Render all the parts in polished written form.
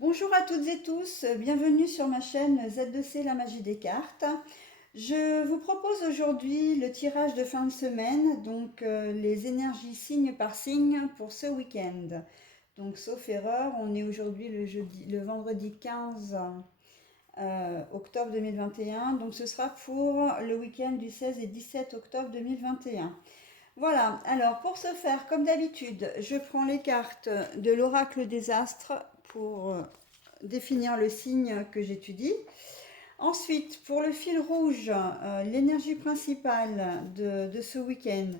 Bonjour à toutes et tous, bienvenue sur ma chaîne Z2C La Magie des Cartes. Je vous propose aujourd'hui le tirage de fin de semaine, donc les énergies signe par signe pour ce week-end. Donc sauf erreur, on est aujourd'hui le vendredi 15 octobre 2021, donc ce sera pour le week-end du 16 et 17 octobre 2021. Voilà, alors pour ce faire, comme d'habitude, je prends les cartes de l'oracle des astres pour définir le signe que j'étudie. Ensuite, pour le fil rouge, l'énergie principale de ce week-end,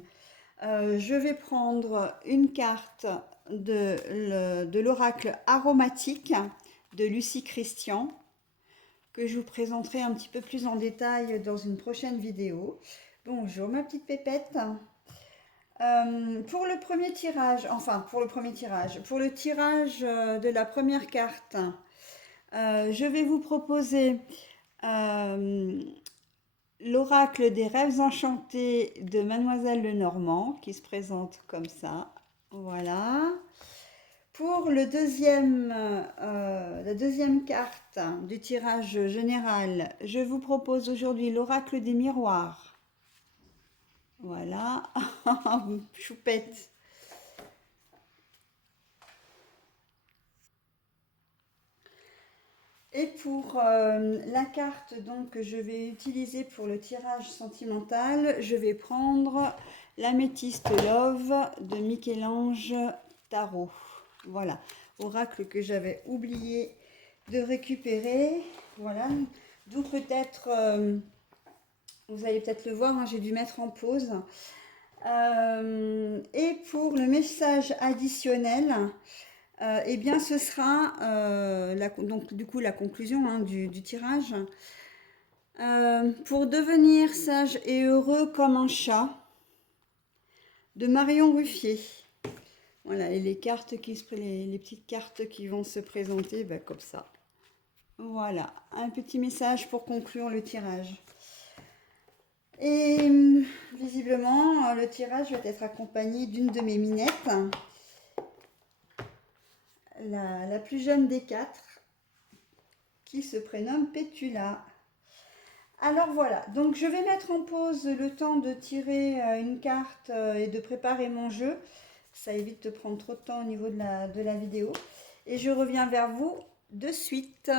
je vais prendre une carte de l'oracle aromatique de Lucie Christian, que je vous présenterai un petit peu plus en détail dans une prochaine vidéo. Bonjour ma petite pépette. Pour le premier tirage, pour le tirage de la première carte, je vais vous proposer euh, l'oracle des rêves enchantés de Mademoiselle Lenormand, qui se présente comme ça. Voilà. Pour la deuxième carte du tirage général, je vous propose aujourd'hui l'oracle des miroirs. Voilà. Choupette. Et pour la carte donc, que je vais utiliser pour le tirage sentimental, je vais prendre l'améthyste Love de Michel-Ange Tarot. Voilà, oracle que j'avais oublié de récupérer. Voilà, d'où peut-être, vous allez peut-être le voir, hein, j'ai dû mettre en pause. Et pour le message additionnel, eh bien, ce sera donc du coup la conclusion, hein, du tirage. Pour devenir sage et heureux comme un chat, de Marion Ruffier. Voilà, et les petites cartes qui vont se présenter comme ça. Voilà, un petit message pour conclure le tirage. Et visiblement, le tirage va être accompagné d'une de mes minettes, la plus jeune des quatre, qui se prénomme Pétula. Alors voilà, donc je vais mettre en pause le temps de tirer une carte et de préparer mon jeu. Ça évite de prendre trop de temps au niveau de la vidéo. Et je reviens vers vous de suite.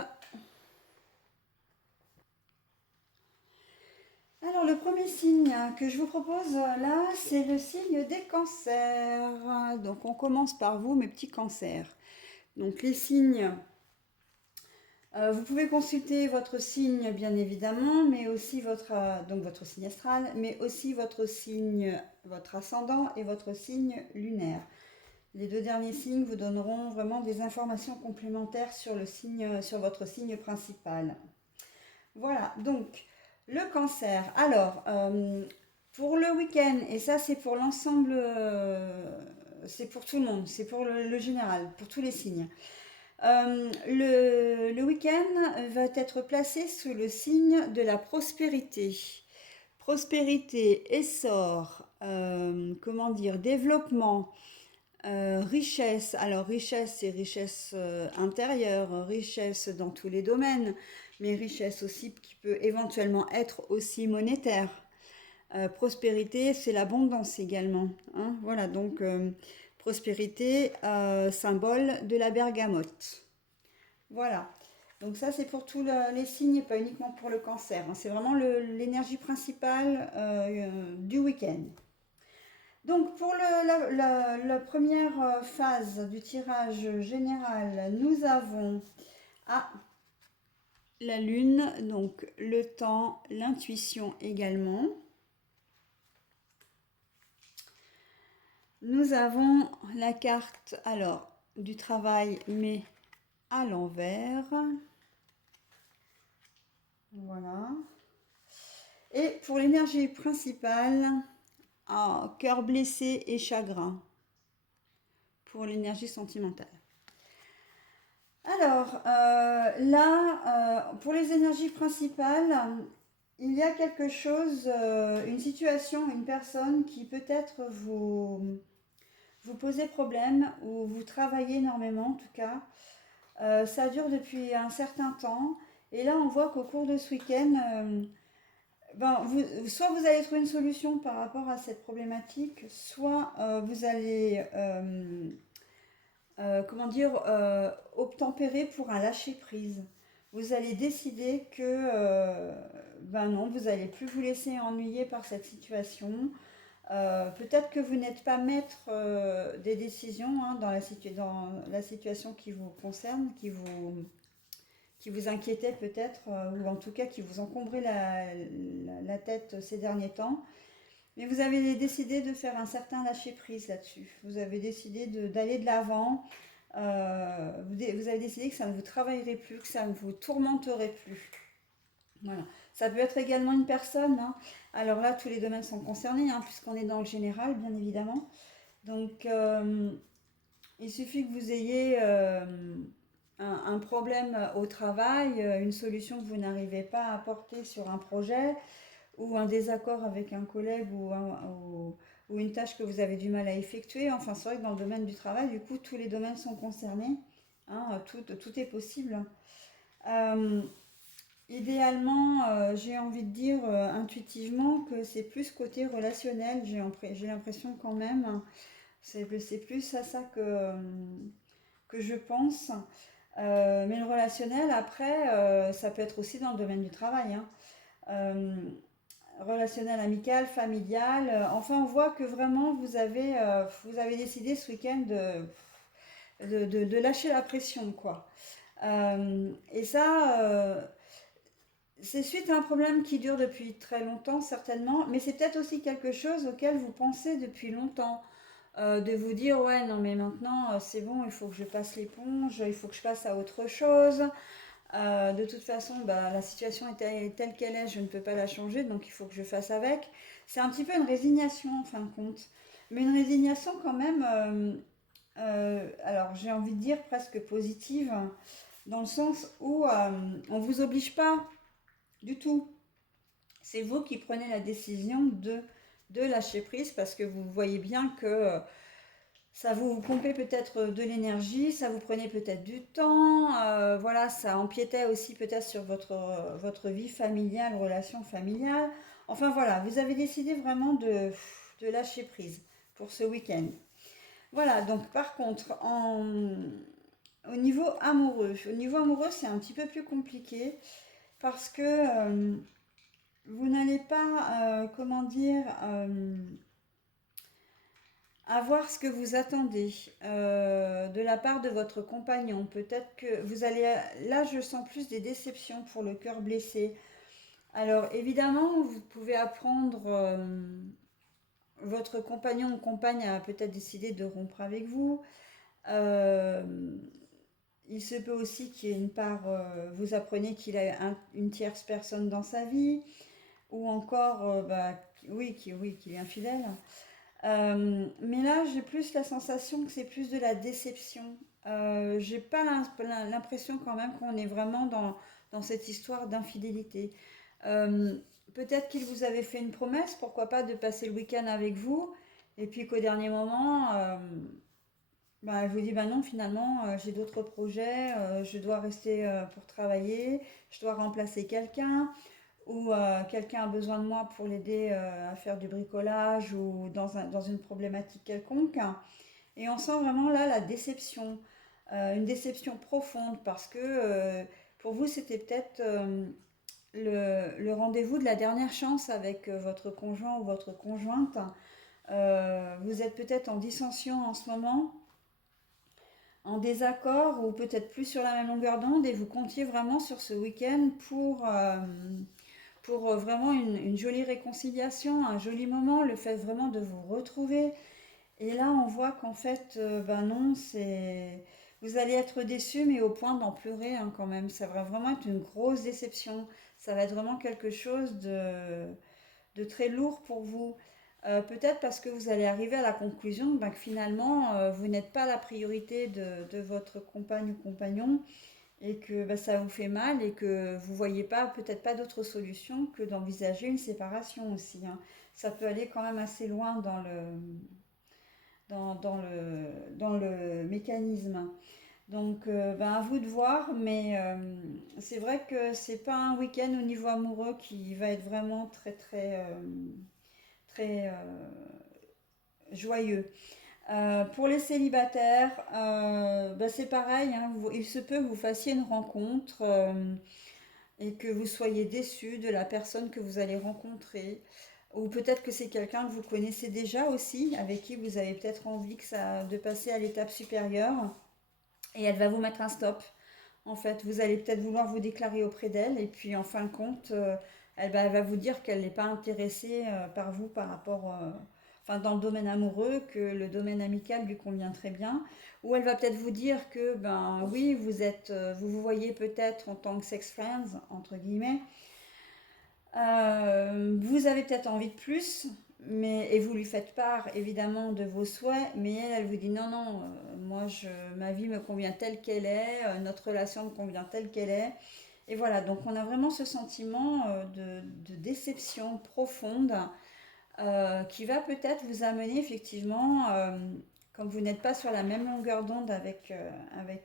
Alors le premier signe que je vous propose là, c'est le signe des cancers. Donc on commence par vous, mes petits cancers. Donc les signes. Vous pouvez consulter votre signe bien évidemment, mais aussi donc votre signe astral, mais aussi votre signe, votre ascendant et votre signe lunaire. Les deux derniers signes vous donneront vraiment des informations complémentaires sur sur votre signe principal. Voilà, donc le cancer. Alors, pour le week-end, et ça c'est pour l'ensemble, c'est pour tout le monde, c'est pour le général, pour tous les signes. Le week-end va être placé sous le signe de la prospérité. Prospérité, essor, comment dire, développement, richesse. Alors richesse, c'est richesse intérieure, richesse dans tous les domaines, mais richesse aussi qui peut éventuellement être aussi monétaire. Prospérité, c'est l'abondance également, hein. Voilà, donc prospérité, symbole de la bergamote. Voilà. Donc ça, c'est pour tous les signes et pas uniquement pour le cancer, hein. C'est vraiment l'énergie principale du week-end. Donc pour la première phase du tirage général, nous avons la lune, donc le temps, l'intuition également. Nous avons la carte alors du travail mais à l'envers. Voilà. Et pour l'énergie principale, cœur blessé et chagrin pour l'énergie sentimentale. Alors là, pour les énergies principales, il y a quelque chose, une situation, une personne qui peut-être vous posez problème ou vous travaillez énormément en tout cas. Ça dure depuis un certain temps. Et là, on voit qu'au cours de ce week-end, soit vous allez trouver une solution par rapport à cette problématique, soit vous allez, comment dire, obtempérer pour un lâcher-prise. Vous allez décider que, ben non, vous n'allez plus vous laisser ennuyer par cette situation. Peut-être que vous n'êtes pas maître des décisions hein, dans la situation qui vous concerne, qui vous inquiétait peut-être, ou en tout cas qui vous encombrait la tête ces derniers temps. Mais vous avez décidé de faire un certain lâcher-prise là-dessus. Vous avez décidé d'aller de l'avant. Vous avez décidé que ça ne vous travaillerait plus, que ça ne vous tourmenterait plus. Voilà. Ça peut être également une personne, hein. Alors là, tous les domaines sont concernés, hein, puisqu'on est dans le général, bien évidemment. Donc, il suffit que vous ayez un problème au travail, une solution que vous n'arrivez pas à apporter sur un projet, ou un désaccord avec un collègue, ou une tâche que vous avez du mal à effectuer. Enfin, c'est vrai que dans le domaine du travail, du coup, tous les domaines sont concernés. Hein, tout est possible. Euh, Idéalement, j'ai envie de dire intuitivement que c'est plus côté relationnel. J'ai l'impression quand même, hein, c'est plus à ça que je pense. Mais le relationnel, après, ça peut être aussi dans le domaine du travail, hein. Euh, Relationnel amical, familial. Enfin, on voit que vraiment vous avez décidé ce week-end de lâcher la pression, quoi. Et ça, c'est suite à un problème qui dure depuis très longtemps, certainement, mais c'est peut-être aussi quelque chose auquel vous pensez depuis longtemps. De vous dire, ouais, non, mais maintenant, c'est bon, il faut que je passe l'éponge, il faut que je passe à autre chose. De toute façon, bah, la situation est telle qu'elle est, je ne peux pas la changer, donc il faut que je fasse avec. C'est un petit peu une résignation en fin de compte. Mais une résignation quand même, alors j'ai envie de dire presque positive, dans le sens où on ne vous oblige pas du tout. C'est vous qui prenez la décision de lâcher prise parce que vous voyez bien que ça vous pompait peut-être de l'énergie, ça vous prenait peut-être du temps, voilà, ça empiétait aussi peut-être sur votre vie familiale, relation familiale. Enfin voilà, vous avez décidé vraiment de lâcher prise pour ce week-end. Voilà, donc par contre, au niveau amoureux, c'est un petit peu plus compliqué parce que vous n'allez pas, comment dire, avoir ce que vous attendez de la part de votre compagnon. Peut-être que vous allez... Là, je sens plus des déceptions pour le cœur blessé. Alors, évidemment, vous pouvez apprendre... votre compagnon ou compagne a peut-être décidé de rompre avec vous. Euh, il se peut aussi qu'il y ait une part... vous apprenez qu'il a une tierce personne dans sa vie. Ou encore, oui, qu'il est infidèle. Mais là, j'ai plus la sensation que c'est plus de la déception. J'ai pas l'impression quand même qu'on est vraiment dans cette histoire d'infidélité. Euh, Peut-être qu'il vous avait fait une promesse, pourquoi pas de passer le week-end avec vous, et puis qu'au dernier moment, bah, elle vous dit, bah non, finalement, j'ai d'autres projets, je dois rester pour travailler, je dois remplacer quelqu'un ou quelqu'un a besoin de moi pour l'aider à faire du bricolage ou dans une problématique quelconque. Et on sent vraiment là la déception, une déception profonde parce que pour vous c'était peut-être le rendez-vous de la dernière chance avec votre conjoint ou votre conjointe. Vous êtes peut-être en dissension en ce moment, en désaccord ou peut-être plus sur la même longueur d'onde et vous comptiez vraiment sur ce week-end pour vraiment une jolie réconciliation, un joli moment, le fait vraiment de vous retrouver. Et là, on voit qu'en fait, ben non, vous allez être déçu, mais au point d'en pleurer hein, quand même. Ça va vraiment être une grosse déception. Ça va être vraiment quelque chose de très lourd pour vous. Peut-être parce que vous allez arriver à la conclusion ben, que finalement, vous n'êtes pas la priorité de votre compagne ou compagnon et que bah, ça vous fait mal et que vous voyez pas peut-être pas d'autre solution que d'envisager une séparation aussi, hein. Ça peut aller quand même assez loin dans le mécanisme. Donc, ben, à vous de voir, mais c'est vrai que c'est pas un week-end au niveau amoureux qui va être vraiment très joyeux. Pour les célibataires, ben, c'est pareil, hein, il se peut que vous fassiez une rencontre et que vous soyez déçu de la personne que vous allez rencontrer. Ou peut-être que c'est quelqu'un que vous connaissez déjà aussi, avec qui vous avez peut-être envie de passer à l'étape supérieure, et elle va vous mettre un stop. En fait, vous allez peut-être vouloir vous déclarer auprès d'elle, et puis en fin de compte, elle va vous dire qu'elle n'est pas intéressée par vous par rapport, enfin dans le domaine amoureux, que le domaine amical lui convient très bien. Ou elle va peut-être vous dire que, ben oui, vous vous voyez peut-être en tant que sex friends, entre guillemets, vous avez peut-être envie de plus, et vous lui faites part évidemment de vos souhaits, mais elle vous dit non, non, ma vie me convient telle qu'elle est, notre relation me convient telle qu'elle est. Et voilà, donc on a vraiment ce sentiment de déception profonde qui va peut-être vous amener effectivement, comme vous n'êtes pas sur la même longueur d'onde avec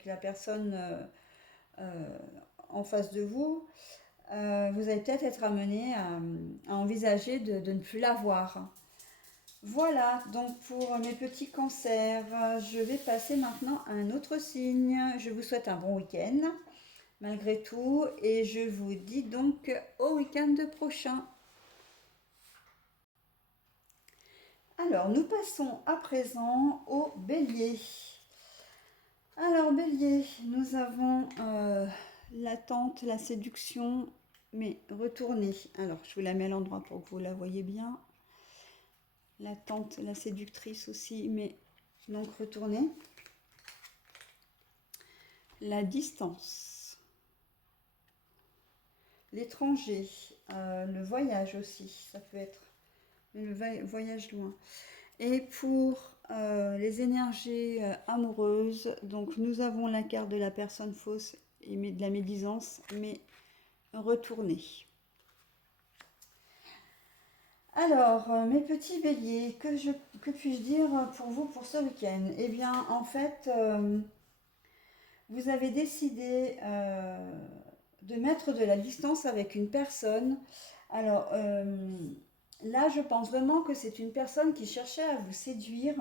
la personne euh, en face de vous, vous allez peut-être être amené à envisager de ne plus l'avoir. Voilà, donc pour mes petits cancers, je vais passer maintenant à un autre signe. Je vous souhaite un bon week-end, malgré tout, et je vous dis donc au week-end prochain. Alors, nous passons à présent au bélier. Alors, bélier, nous avons l'attente, la séduction, mais retournez. Alors, je vous la mets à l'endroit pour que vous la voyez bien. L'attente, la séductrice aussi, mais donc retournez. La distance, l'étranger, le voyage aussi, ça peut être, mais le voyage loin. Et pour les énergies amoureuses, donc nous avons la carte de la personne fausse et de la médisance, mais retournez. Alors, mes petits béliers, que puis-je dire pour vous pour ce week-end? Eh bien, en fait, vous avez décidé de mettre de la distance avec une personne. Alors, là, je pense vraiment que c'est une personne qui cherchait à vous séduire,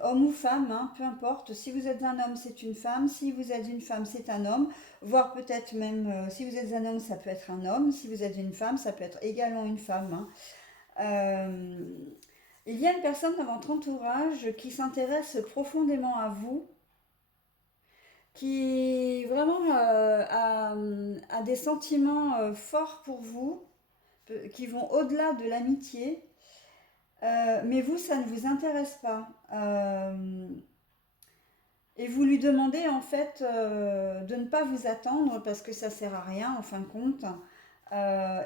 homme ou femme, hein, peu importe. Si vous êtes un homme, c'est une femme. Si vous êtes une femme, c'est un homme. Voire peut-être même, si vous êtes un homme, ça peut être un homme. Si vous êtes une femme, ça peut être également une femme, hein. Euh, il y a une personne dans votre entourage qui s'intéresse profondément à vous, qui vraiment a des sentiments forts pour vous, qui vont au-delà de l'amitié, mais vous, ça ne vous intéresse pas. Et vous lui demandez en fait de ne pas vous attendre parce que ça sert à rien en fin de compte.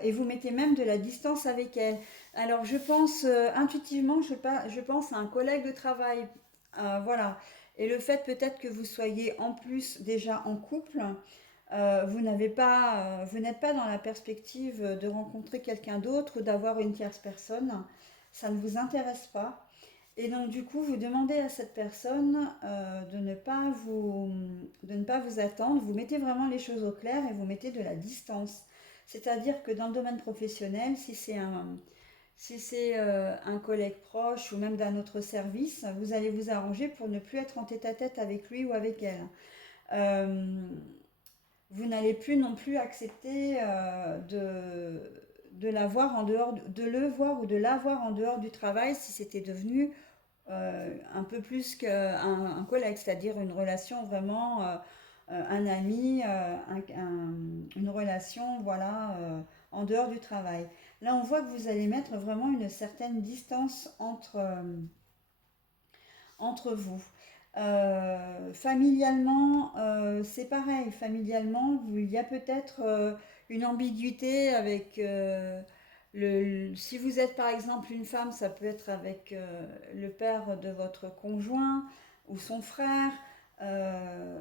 Et vous mettez même de la distance avec elle. Alors je pense intuitivement, je pense à un collègue de travail. Voilà. Et le fait peut-être que vous soyez en plus déjà en couple, vous n'êtes pas dans la perspective de rencontrer quelqu'un d'autre ou d'avoir une tierce personne. Ça ne vous intéresse pas. Et donc du coup, vous demandez à cette personne de ne pas vous attendre. Vous mettez vraiment les choses au clair et vous mettez de la distance. C'est-à-dire que dans le domaine professionnel, si c'est un collègue proche ou même d'un autre service, vous allez vous arranger pour ne plus être en tête-à-tête avec lui ou avec elle. Euh, Vous n'allez plus non plus accepter de la voir en dehors, de le voir ou de la voir en dehors du travail si c'était devenu un peu plus qu'un collègue, c'est-à-dire une relation vraiment, un ami, une relation, voilà, en dehors du travail. Là, on voit que vous allez mettre vraiment une certaine distance entre vous. Familialement, c'est pareil. Familialement, il y a peut-être une ambiguïté avec si vous êtes par exemple une femme, ça peut être avec le père de votre conjoint ou son frère. Euh,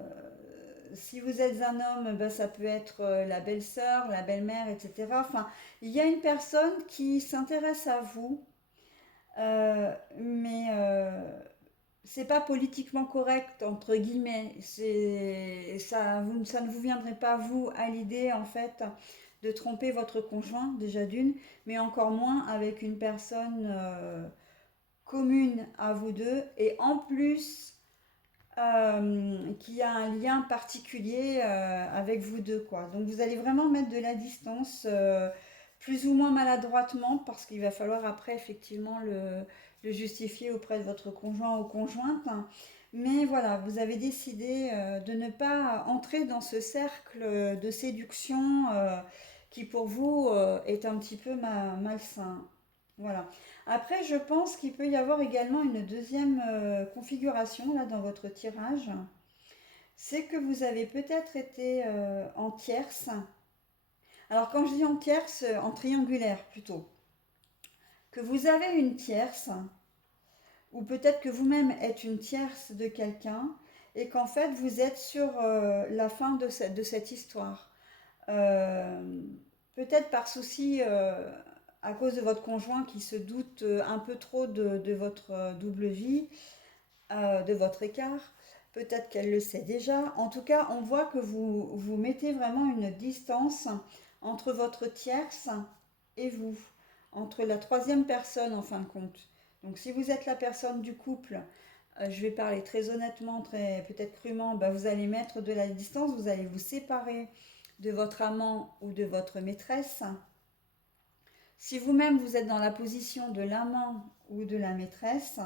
si vous êtes un homme, ben, ça peut être la belle-sœur, la belle-mère, etc. Enfin, il y a une personne qui s'intéresse à vous, mais c'est pas politiquement correct entre guillemets. C'est ça, ça ne vous viendrait pas vous à l'idée en fait de tromper votre conjoint déjà d'une, mais encore moins avec une personne commune à vous deux et en plus qui a un lien particulier avec vous deux, quoi. Donc vous allez vraiment mettre de la distance, plus ou moins maladroitement, parce qu'il va falloir après effectivement le justifier auprès de votre conjoint ou conjointe. Mais voilà, vous avez décidé de ne pas entrer dans ce cercle de séduction qui pour vous est un petit peu malsain. Voilà. Après, je pense qu'il peut y avoir également une deuxième configuration là dans votre tirage. C'est que vous avez peut-être été en tierce. Alors quand je dis en tierce, en triangulaire plutôt. Que vous avez une tierce, ou peut-être que vous-même êtes une tierce de quelqu'un, et qu'en fait vous êtes sur la fin de cette histoire. Euh, Peut-être par souci à cause de votre conjoint qui se doute un peu trop de votre double vie, de votre écart. Peut-être qu'elle le sait déjà. En tout cas, on voit que vous mettez vraiment une distance entre votre tierce et vous, entre la troisième personne en fin de compte. Donc si vous êtes la personne du couple, je vais parler très honnêtement, très peut-être crûment, bah, vous allez mettre de la distance, vous allez vous séparer de votre amant ou de votre maîtresse. Si vous-même vous êtes dans la position de l'amant ou de la maîtresse,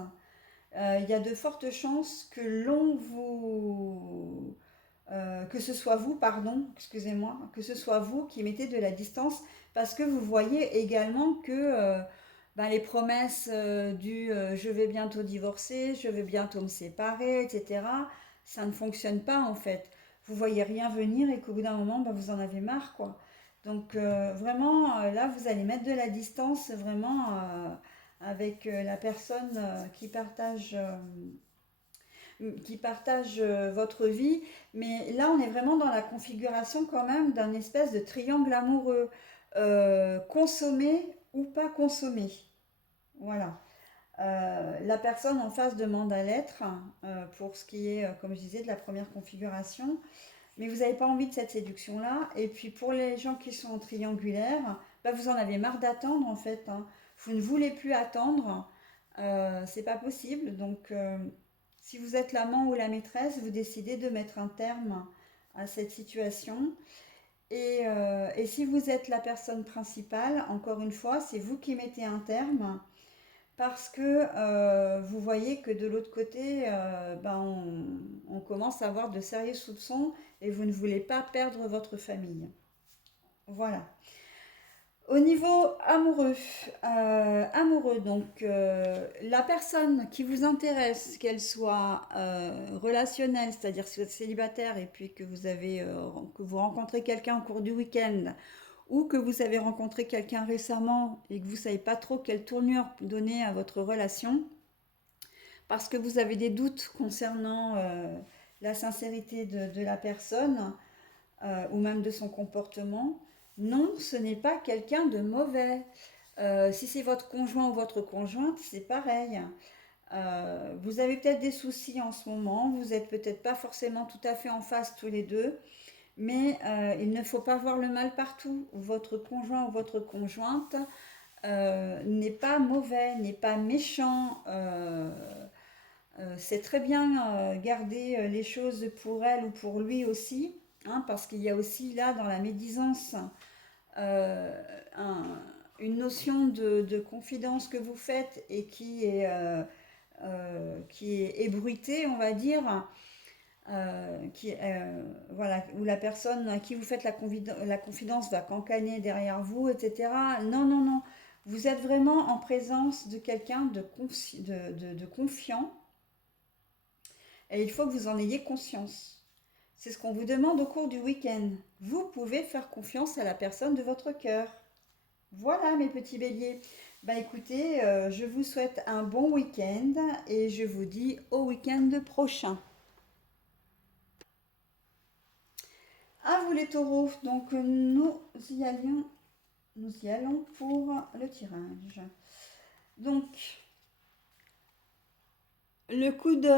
il y a de fortes chances que que ce soit vous, pardon, excusez-moi, que ce soit vous qui mettez de la distance parce que vous voyez également que ben, les promesses du je vais bientôt divorcer, je vais bientôt me séparer, etc., ça ne fonctionne pas en fait. Vous voyez rien venir et qu'au bout d'un moment, ben, vous en avez marre, quoi. Donc vraiment, là, vous allez mettre de la distance vraiment avec la personne qui partage votre vie. Mais là, on est vraiment dans la configuration quand même d'un espèce de triangle amoureux. Consommer ou pas consommer. Voilà. La personne en face demande à l'être pour ce qui est, comme je disais, de la première configuration. Mais vous n'avez pas envie de cette séduction-là. Et puis pour les gens qui sont en triangulaire, bah vous en avez marre d'attendre en fait, hein. Vous ne voulez plus attendre. C'est pas possible. Donc si vous êtes l'amant ou la maîtresse, vous décidez de mettre un terme à cette situation. Et si vous êtes la personne principale, encore une fois, c'est vous qui mettez un terme parce que vous voyez que de l'autre côté, ben on commence à avoir de sérieux soupçons et vous ne voulez pas perdre votre famille. Voilà. Au niveau amoureux, donc la personne qui vous intéresse, qu'elle soit relationnelle, c'est-à-dire si vous êtes célibataire et puis que que vous rencontrez quelqu'un au cours du week-end, ou que vous avez rencontré quelqu'un récemment et que vous ne savez pas trop quelle tournure donner à votre relation, parce que vous avez des doutes concernant la sincérité de la personne ou même de son comportement, non, ce n'est pas quelqu'un de mauvais. Si c'est votre conjoint ou votre conjointe, c'est pareil. Vous avez peut-être des soucis en ce moment, vous n'êtes peut-être pas forcément tout à fait en face tous les deux, mais il ne faut pas voir le mal partout. Votre conjoint ou votre conjointe n'est pas mauvais, n'est pas méchant. C'est très bien garder les choses pour elle ou pour lui aussi, hein, parce qu'il y a aussi là dans la médisance euh, un- une notion de confidence que vous faites et qui est ébruitée, on va dire, voilà, où la personne à qui vous faites la confidence va cancaner derrière vous, etc. Non, non, non. Vous êtes vraiment en présence de quelqu'un de confiant et il faut que vous en ayez conscience. C'est ce qu'on vous demande au cours du week-end. Vous pouvez faire confiance à la personne de votre cœur. Voilà mes petits béliers. Bah écoutez, je vous souhaite un bon week-end et je vous dis au week-end prochain. À vous les taureaux, donc nous y allons pour le tirage. Donc, Le coup de...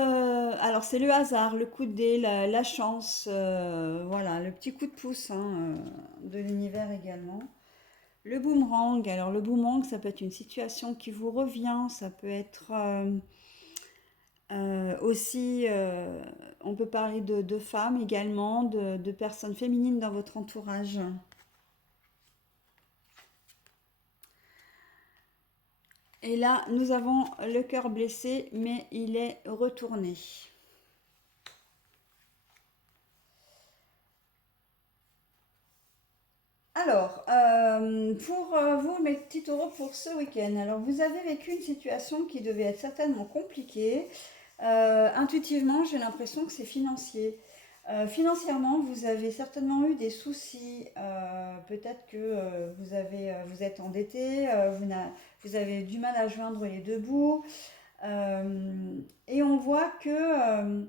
Alors c'est le hasard, le coup de dé, la chance, voilà, le petit coup de pouce hein, de l'univers également. Le boomerang, alors le boomerang, ça peut être une situation qui vous revient, ça peut être aussi, on peut parler de femmes également, de personnes féminines dans votre entourage. Et là, nous avons le cœur blessé, mais il est retourné. Alors, pour vous, mes petits taureaux, pour ce week-end, alors vous avez vécu une situation qui devait être certainement compliquée. Intuitivement, j'ai l'impression que c'est financier. Financièrement, vous avez certainement eu des soucis. Peut-être que vous êtes endetté, vous avez du mal à joindre les deux bouts. Et on voit que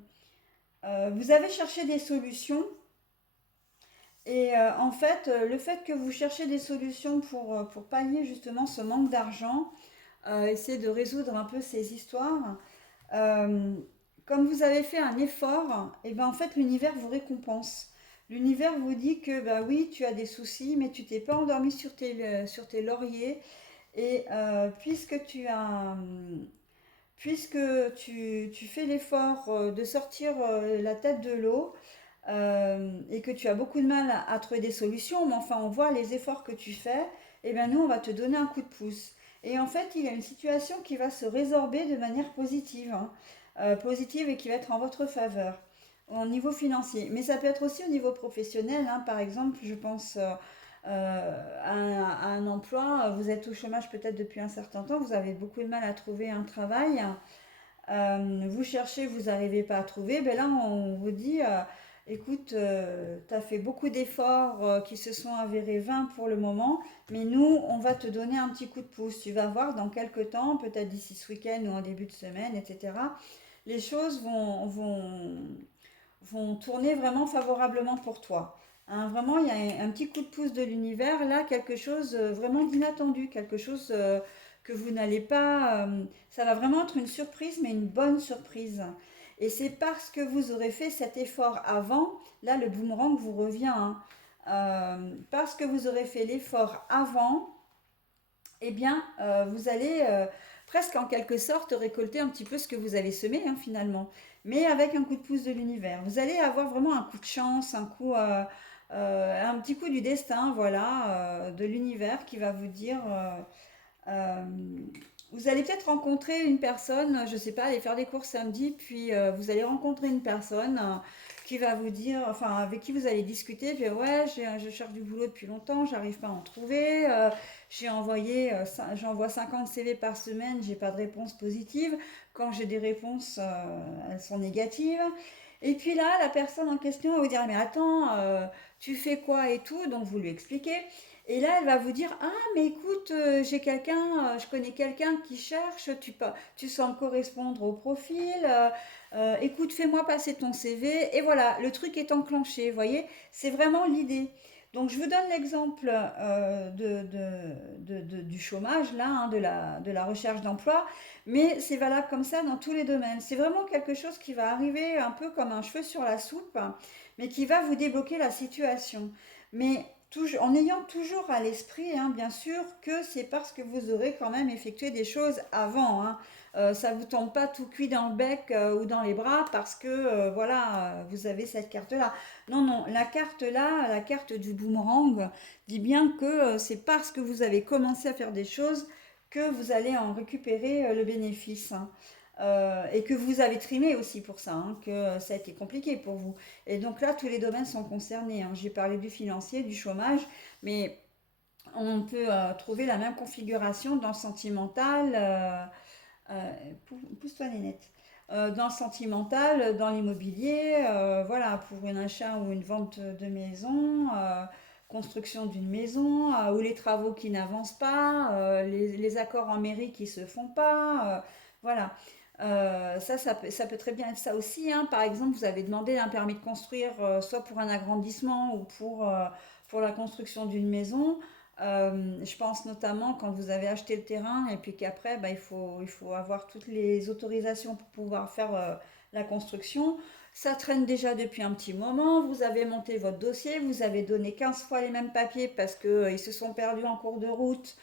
vous avez cherché des solutions. Et en fait, le fait que vous cherchez des solutions pour pallier justement ce manque d'argent, essayer de résoudre un peu ces histoires, euh, comme vous avez fait un effort, et ben en fait l'univers vous récompense. L'univers vous dit que bah oui, tu as des soucis, mais tu t'es pas endormi sur tes lauriers. Et puisque tu fais l'effort de sortir la tête de l'eau, et que tu as beaucoup de mal à trouver des solutions, mais enfin on voit les efforts que tu fais, et bien nous on va te donner un coup de pouce. Et en fait il y a une situation qui va se résorber de manière positive, hein, positive et qui va être en votre faveur au niveau financier. Mais ça peut être aussi au niveau professionnel, hein. Par exemple, je pense à un emploi, vous êtes au chômage peut-être depuis un certain temps, vous avez beaucoup de mal à trouver un travail, vous cherchez, vous n'arrivez pas à trouver, ben là on vous dit, écoute, tu as fait beaucoup d'efforts qui se sont avérés vains pour le moment, mais nous, on va te donner un petit coup de pouce. Tu vas voir dans quelques temps, peut-être d'ici ce week-end ou en début de semaine, etc., les choses vont tourner vraiment favorablement pour toi. Hein, vraiment, il y a un petit coup de pouce de l'univers, là, quelque chose vraiment d'inattendu, quelque chose que vous n'allez pas... ça va vraiment être une surprise, mais une bonne surprise. Et c'est parce que vous aurez fait cet effort avant, là, le boomerang vous revient, hein. Parce que vous aurez fait l'effort avant, eh bien, vous allez presque en quelque sorte récolter un petit peu ce que vous avez semé hein, finalement, mais avec un coup de pouce de l'univers. Vous allez avoir vraiment un coup de chance, un petit coup du destin, voilà, de l'univers qui va vous dire, euh, vous allez peut-être rencontrer une personne, je ne sais pas, aller faire des courses samedi, puis vous allez rencontrer une personne qui va vous dire, enfin avec qui vous allez discuter, puis ouais, je cherche du boulot depuis longtemps, j'arrive pas à en trouver, j'envoie 50 CV par semaine, j'ai pas de réponse positive, quand j'ai des réponses, elles sont négatives. Et puis là, la personne en question va vous dire, mais attends, tu fais quoi et tout, donc vous lui expliquez. Et là, elle va vous dire, ah, mais écoute, je connais quelqu'un qui cherche, tu sembles correspondre au profil, écoute, fais-moi passer ton CV, et voilà, le truc est enclenché, vous voyez, c'est vraiment l'idée. Donc, je vous donne l'exemple du chômage, là, hein, de la recherche d'emploi, mais c'est valable comme ça dans tous les domaines. C'est vraiment quelque chose qui va arriver un peu comme un cheveu sur la soupe, mais qui va vous débloquer la situation. Mais en ayant toujours à l'esprit, hein, bien sûr, que c'est parce que vous aurez quand même effectué des choses avant. Hein. Ça ne vous tombe pas tout cuit dans le bec ou dans les bras parce que voilà, vous avez cette carte-là. Non, non, la carte là, la carte du boomerang, dit bien que c'est parce que vous avez commencé à faire des choses que vous allez en récupérer le bénéfice. Hein. Et que vous avez trimé aussi pour ça, hein, que ça a été compliqué pour vous. Et donc là, tous les domaines sont concernés. Hein. J'ai parlé du financier, du chômage, mais on peut trouver la même configuration dans le sentimental. Euh, Pousse-toi, Nénette. Dans le sentimental, dans l'immobilier, voilà, pour un achat ou une vente de maison, construction d'une maison, ou les travaux qui n'avancent pas, les accords en mairie qui se font pas, voilà. Ça peut très bien être ça aussi. Hein. Par exemple, vous avez demandé un permis de construire, soit pour un agrandissement ou pour la construction d'une maison. Je pense notamment quand vous avez acheté le terrain et puis qu'après, bah, il faut avoir toutes les autorisations pour pouvoir faire la construction. Ça traîne déjà depuis un petit moment. Vous avez monté votre dossier, vous avez donné 15 fois les mêmes papiers parce que, ils se sont perdus en cours de route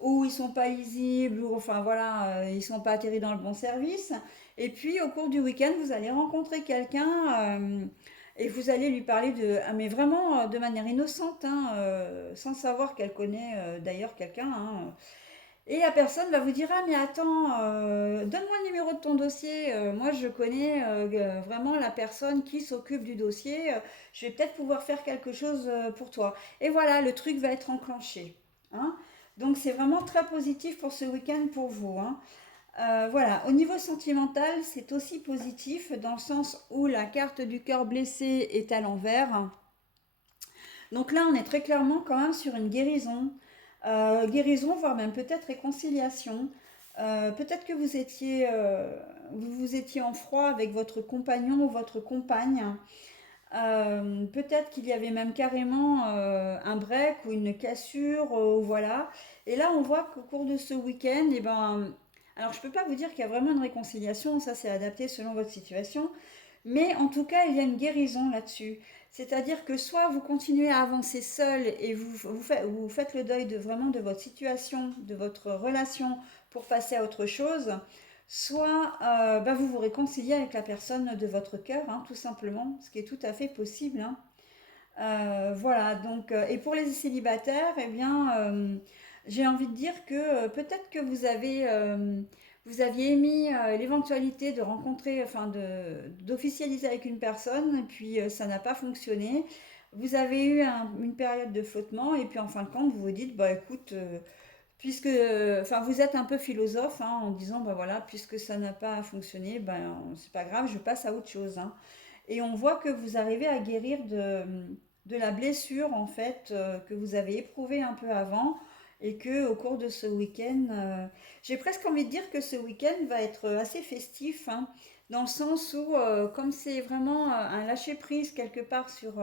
ou ils sont pas lisibles, ou enfin voilà, ils sont pas atterris dans le bon service. Et puis au cours du week-end, vous allez rencontrer quelqu'un et vous allez lui parler de, ah, mais vraiment de manière innocente, hein, sans savoir qu'elle connaît d'ailleurs quelqu'un, hein. Et la personne va vous dire, ah mais attends, donne-moi le numéro de ton dossier, moi je connais vraiment la personne qui s'occupe du dossier, je vais peut-être pouvoir faire quelque chose pour toi. Et voilà, le truc va être enclenché, hein. Donc c'est vraiment très positif pour ce week-end pour vous, hein. Voilà, au niveau sentimental, c'est aussi positif dans le sens où la carte du cœur blessé est à l'envers. Donc là, on est très clairement quand même sur une guérison. Guérison, voire même peut-être réconciliation. Peut-être que vous étiez en froid avec votre compagnon ou votre compagne. Peut-être qu'il y avait même carrément un break ou une cassure, voilà. Et là, on voit qu'au cours de ce week-end, eh ben, alors je peux pas vous dire qu'il y a vraiment une réconciliation, ça c'est adapté selon votre situation, mais en tout cas, il y a une guérison là-dessus. C'est-à-dire que soit vous continuez à avancer seul et vous faites le deuil de vraiment de votre situation, de votre relation pour passer à autre chose, soit bah, vous vous réconciliez avec la personne de votre cœur, hein, tout simplement, ce qui est tout à fait possible, hein. Voilà, donc, et pour les célibataires, eh bien, j'ai envie de dire que peut-être que vous aviez émis l'éventualité de rencontrer, enfin, d'officialiser avec une personne, et puis ça n'a pas fonctionné. Vous avez eu une période de flottement, et puis en fin de compte, vous vous dites, bah écoute, puisque, enfin, vous êtes un peu philosophe, hein, en disant, bah voilà, puisque ça n'a pas fonctionné, ben c'est pas grave, je passe à autre chose, hein. Et on voit que vous arrivez à guérir de la blessure, en fait, que vous avez éprouvée un peu avant, et que au cours de ce week-end, j'ai presque envie de dire que ce week-end va être assez festif, hein, dans le sens où, comme c'est vraiment un lâcher-prise quelque part sur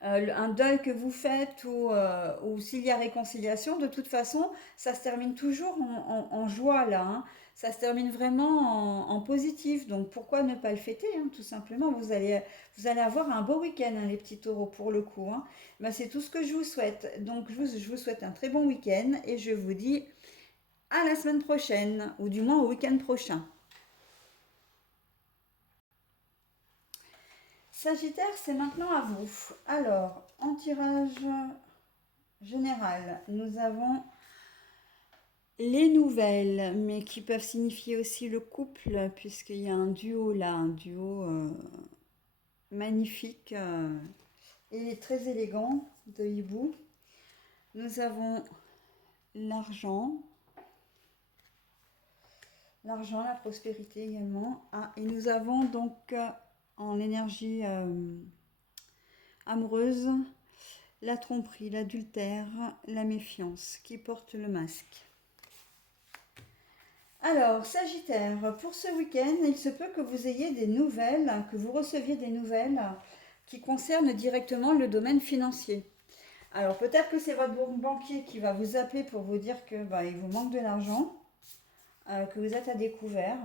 un deuil que vous faites ou s'il y a réconciliation, de toute façon, ça se termine toujours en joie là, hein. Ça se termine vraiment en positif. Donc pourquoi ne pas le fêter, hein, tout simplement. Vous allez avoir un beau week-end, hein, les petits taureaux, pour le coup, hein. Ben, c'est tout ce que je vous souhaite. Donc je vous souhaite un très bon week-end et je vous dis à la semaine prochaine, ou du moins au week-end prochain. Sagittaire, c'est maintenant à vous. Alors, en tirage général, nous avons les nouvelles, mais qui peuvent signifier aussi le couple, puisqu'il y a un duo là, un duo magnifique et très élégant de hibou. Nous avons l'argent, la prospérité également. Ah, et nous avons donc en énergie amoureuse la tromperie, l'adultère, la méfiance qui porte le masque. Alors, Sagittaire, pour ce week-end, il se peut que vous ayez des nouvelles, que vous receviez des nouvelles qui concernent directement le domaine financier. Alors, peut-être que c'est votre banquier qui va vous appeler pour vous dire que bah, il vous manque de l'argent, que vous êtes à découvert.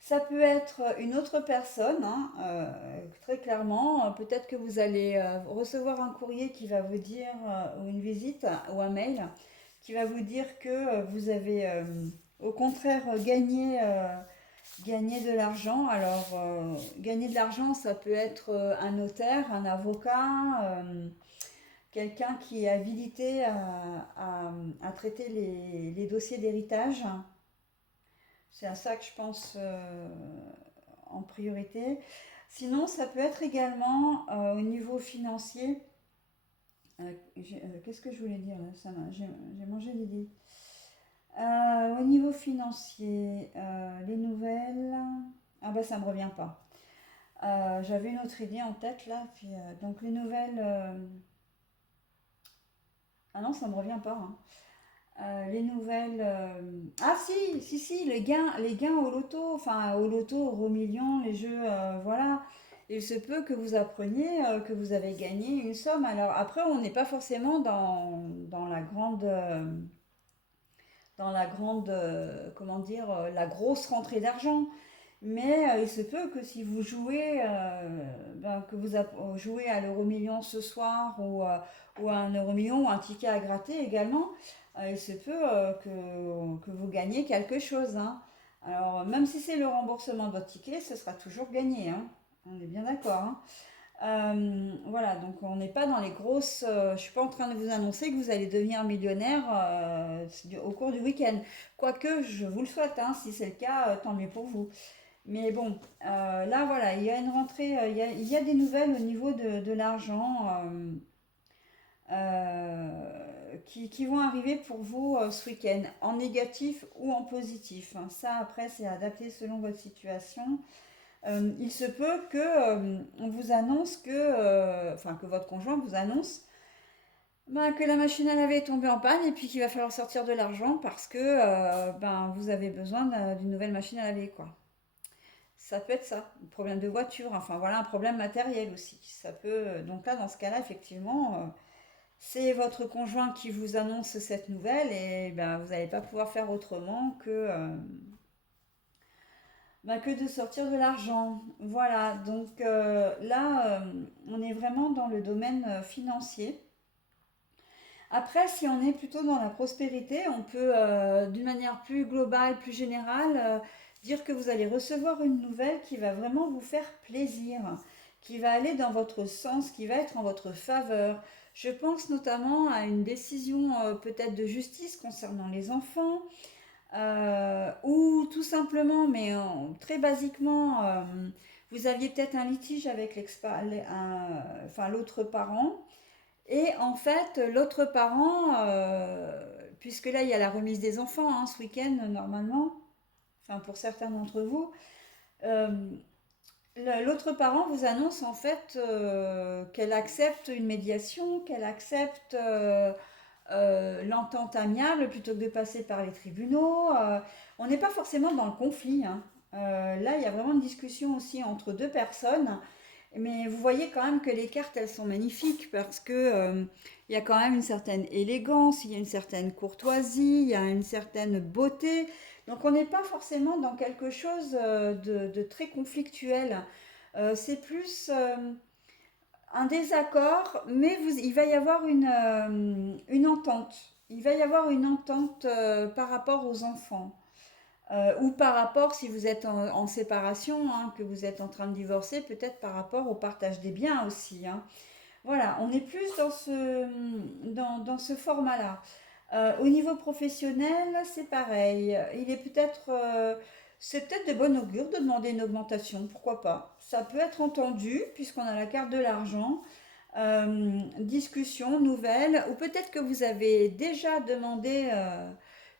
Ça peut être une autre personne, hein, très clairement. Peut-être que vous allez recevoir un courrier qui va vous dire, ou une visite, ou un mail, qui va vous dire que vous avez au contraire gagné de l'argent. Alors, gagner de l'argent, ça peut être un notaire, un avocat, quelqu'un qui est habilité à traiter les dossiers d'héritage. C'est à ça que je pense en priorité. Sinon, ça peut être également au niveau financier. Qu'est-ce que je voulais dire là? J'ai mangé l'idée. Au niveau financier, les nouvelles. Ah bah ça me revient pas. J'avais une autre idée en tête là. Puis, donc les nouvelles. Ah non, ça me revient pas, hein. Les nouvelles. Ah si, les gains au loto, enfin au loto, au euro million, les jeux, voilà. il se peut que vous appreniez que vous avez gagné une somme. Alors après, on n'est pas forcément dans comment dire, la grosse rentrée d'argent. Mais il se peut que si vous jouez, que jouez à l'euro-million ce soir ou à un euro-million ou un ticket à gratter également, il se peut que vous gagnez quelque chose, hein. Alors, même si c'est le remboursement de votre ticket, ce sera toujours gagné, hein. On est bien d'accord, hein. Voilà, donc on n'est pas dans les grosses. Je ne suis pas en train de vous annoncer que vous allez devenir millionnaire au cours du week-end. Quoique, je vous le souhaite, hein, si c'est le cas, tant mieux pour vous. Mais bon, là voilà, il y a une rentrée, il y a des nouvelles au niveau de l'argent qui vont arriver pour vous ce week-end, en négatif ou en positif, hein. Ça après, c'est adapté selon votre situation. Il se peut que on vous annonce enfin que votre conjoint vous annonce que la machine à laver est tombée en panne et puis qu'il va falloir sortir de l'argent parce que vous avez besoin d'une nouvelle machine à laver, quoi. Ça peut être ça, un problème de voiture, enfin voilà, un problème matériel aussi. Ça peut, donc là, dans ce cas-là, effectivement, c'est votre conjoint qui vous annonce cette nouvelle et vous n'allez pas pouvoir faire autrement que de sortir de l'argent. Voilà, donc là, on est vraiment dans le domaine financier. Après, si on est plutôt dans la prospérité, on peut, d'une manière plus globale, plus générale, dire que vous allez recevoir une nouvelle qui va vraiment vous faire plaisir, qui va aller dans votre sens, qui va être en votre faveur. Je pense notamment à une décision peut-être de justice concernant les enfants, ou tout simplement, mais très basiquement, vous aviez peut-être un litige avec l'autre parent. Et en fait, l'autre parent, puisque là il y a la remise des enfants, hein, ce week-end normalement, enfin pour certains d'entre vous, euh, l'autre parent vous annonce en fait qu'elle accepte une médiation, qu'elle accepte l'entente amiable plutôt que de passer par les tribunaux. On n'est pas forcément dans le conflit, hein. Là, il y a vraiment une discussion aussi entre deux personnes. Mais vous voyez quand même que les cartes, elles sont magnifiques parce que il y a quand même une certaine élégance, il y a une certaine courtoisie, il y a une certaine beauté. Donc on n'est pas forcément dans quelque chose de très conflictuel. C'est plus un désaccord, mais il va y avoir une entente. Il va y avoir une entente par rapport aux enfants. Ou par rapport, si vous êtes en séparation, hein, que vous êtes en train de divorcer, peut-être par rapport au partage des biens aussi, hein. Voilà, on est plus dans ce format-là. Au niveau professionnel, c'est pareil. C'est peut-être de bon augure de demander une augmentation, pourquoi pas. Ça peut être entendu, puisqu'on a la carte de l'argent. Discussion, nouvelle, ou peut-être que vous avez déjà demandé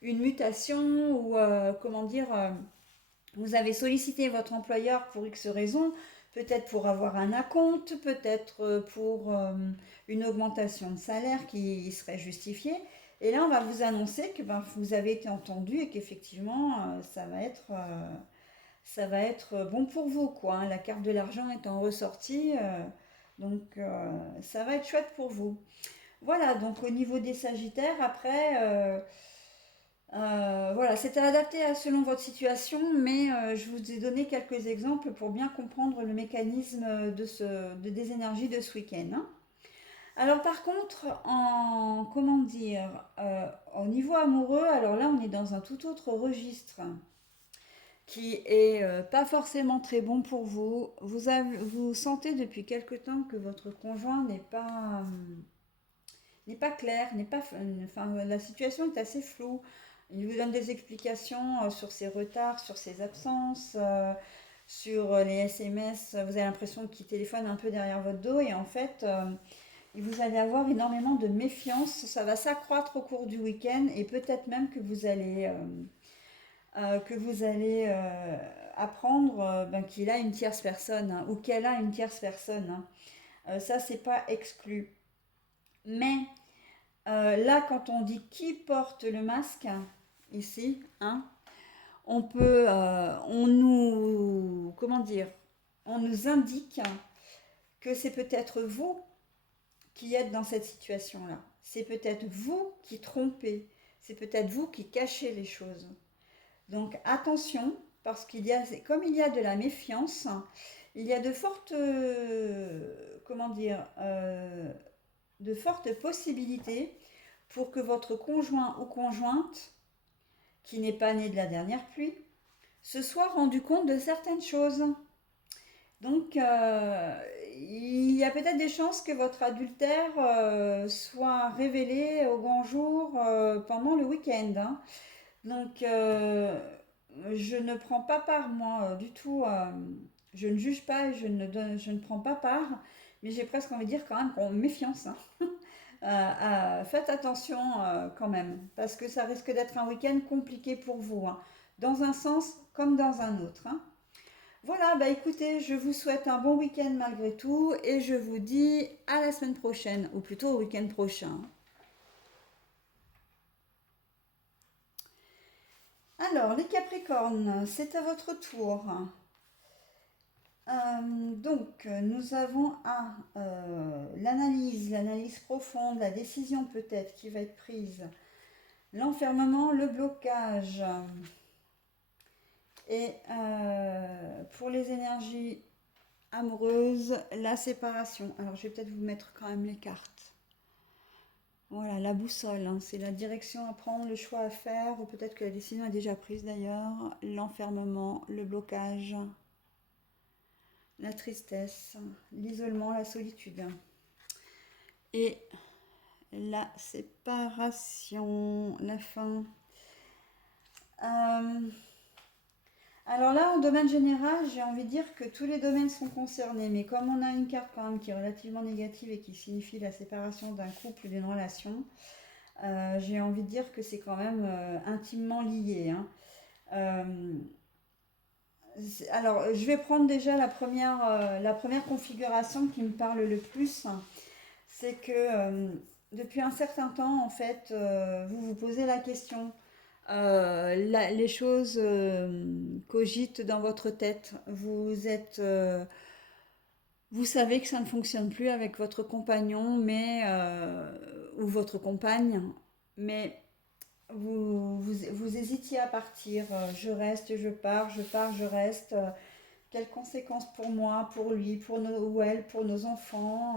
une mutation, ou comment dire, vous avez sollicité votre employeur pour X raison, peut-être pour avoir un acompte, peut-être pour une augmentation de salaire qui serait justifiée. Et là, on va vous annoncer que vous avez été entendu et qu'effectivement, ça va être bon pour vous, quoi, hein. La carte de l'argent étant ressortie, donc ça va être chouette pour vous. Voilà, donc au niveau des Sagittaires, après, voilà, c'était adapté selon votre situation, mais je vous ai donné quelques exemples pour bien comprendre le mécanisme des énergies de ce week-end, hein. Alors par contre, comment dire, au niveau amoureux, alors là on est dans un tout autre registre qui est pas forcément très bon pour vous. Vous sentez depuis quelque temps que votre conjoint n'est pas clair, enfin la situation est assez floue. Il vous donne des explications sur ses retards, sur ses absences, sur les SMS. Vous avez l'impression qu'il téléphone un peu derrière votre dos et en fait, vous allez avoir énormément de méfiance. Ça va s'accroître au cours du week-end et peut-être même que vous allez apprendre qu'il a une tierce personne, hein, ou qu'elle a une tierce personne, hein. Ça, c'est pas exclu. Mais là, quand on dit qui porte le masque, ici, hein, on nous, comment dire, on nous indique que c'est peut-être vous qui êtes dans cette situation-là. C'est peut-être vous qui trompez. C'est peut-être vous qui cachez les choses. Donc attention, parce comme il y a de la méfiance, il y a de fortes, comment dire, de fortes possibilités pour que votre conjoint ou conjointe, qui n'est pas né de la dernière pluie, se soit rendu compte de certaines choses. Donc, il y a peut-être des chances que votre adultère soit révélé au grand jour pendant le week-end, hein. Donc, je ne prends pas part, moi, du tout. Je ne juge pas, je ne prends pas part, mais j'ai presque envie de dire quand même qu'on méfiance, hein. Faites attention quand même, parce que ça risque d'être un week-end compliqué pour vous, hein, dans un sens comme dans un autre, hein. Voilà, bah écoutez, je vous souhaite un bon week-end malgré tout, et je vous dis à la semaine prochaine, ou plutôt au week-end prochain. Alors, les Capricornes, c'est à votre tour. Donc, nous avons l'analyse profonde, la décision peut-être qui va être prise, l'enfermement, le blocage. Et pour les énergies amoureuses, la séparation. Alors, je vais peut-être vous mettre quand même les cartes. Voilà, la boussole, hein, c'est la direction à prendre, le choix à faire, ou peut-être que la décision est déjà prise d'ailleurs. L'enfermement, le blocage, la tristesse, l'isolement, la solitude. Et la séparation, la fin. Alors là, en domaine général, j'ai envie de dire que tous les domaines sont concernés, mais comme on a une carte quand même qui est relativement négative et qui signifie la séparation d'un couple ou d'une relation, j'ai envie de dire que c'est quand même intimement lié, hein. Alors, je vais prendre déjà la première configuration qui me parle le plus. C'est que depuis un certain temps, en fait, vous vous posez la question. Les choses cogitent dans votre tête. Vous savez que ça ne fonctionne plus avec votre compagnon, ou votre compagne, mais vous hésitiez à partir. Je reste, je pars, je reste. Quelles conséquences pour moi, pour lui, ou elle, pour nos enfants,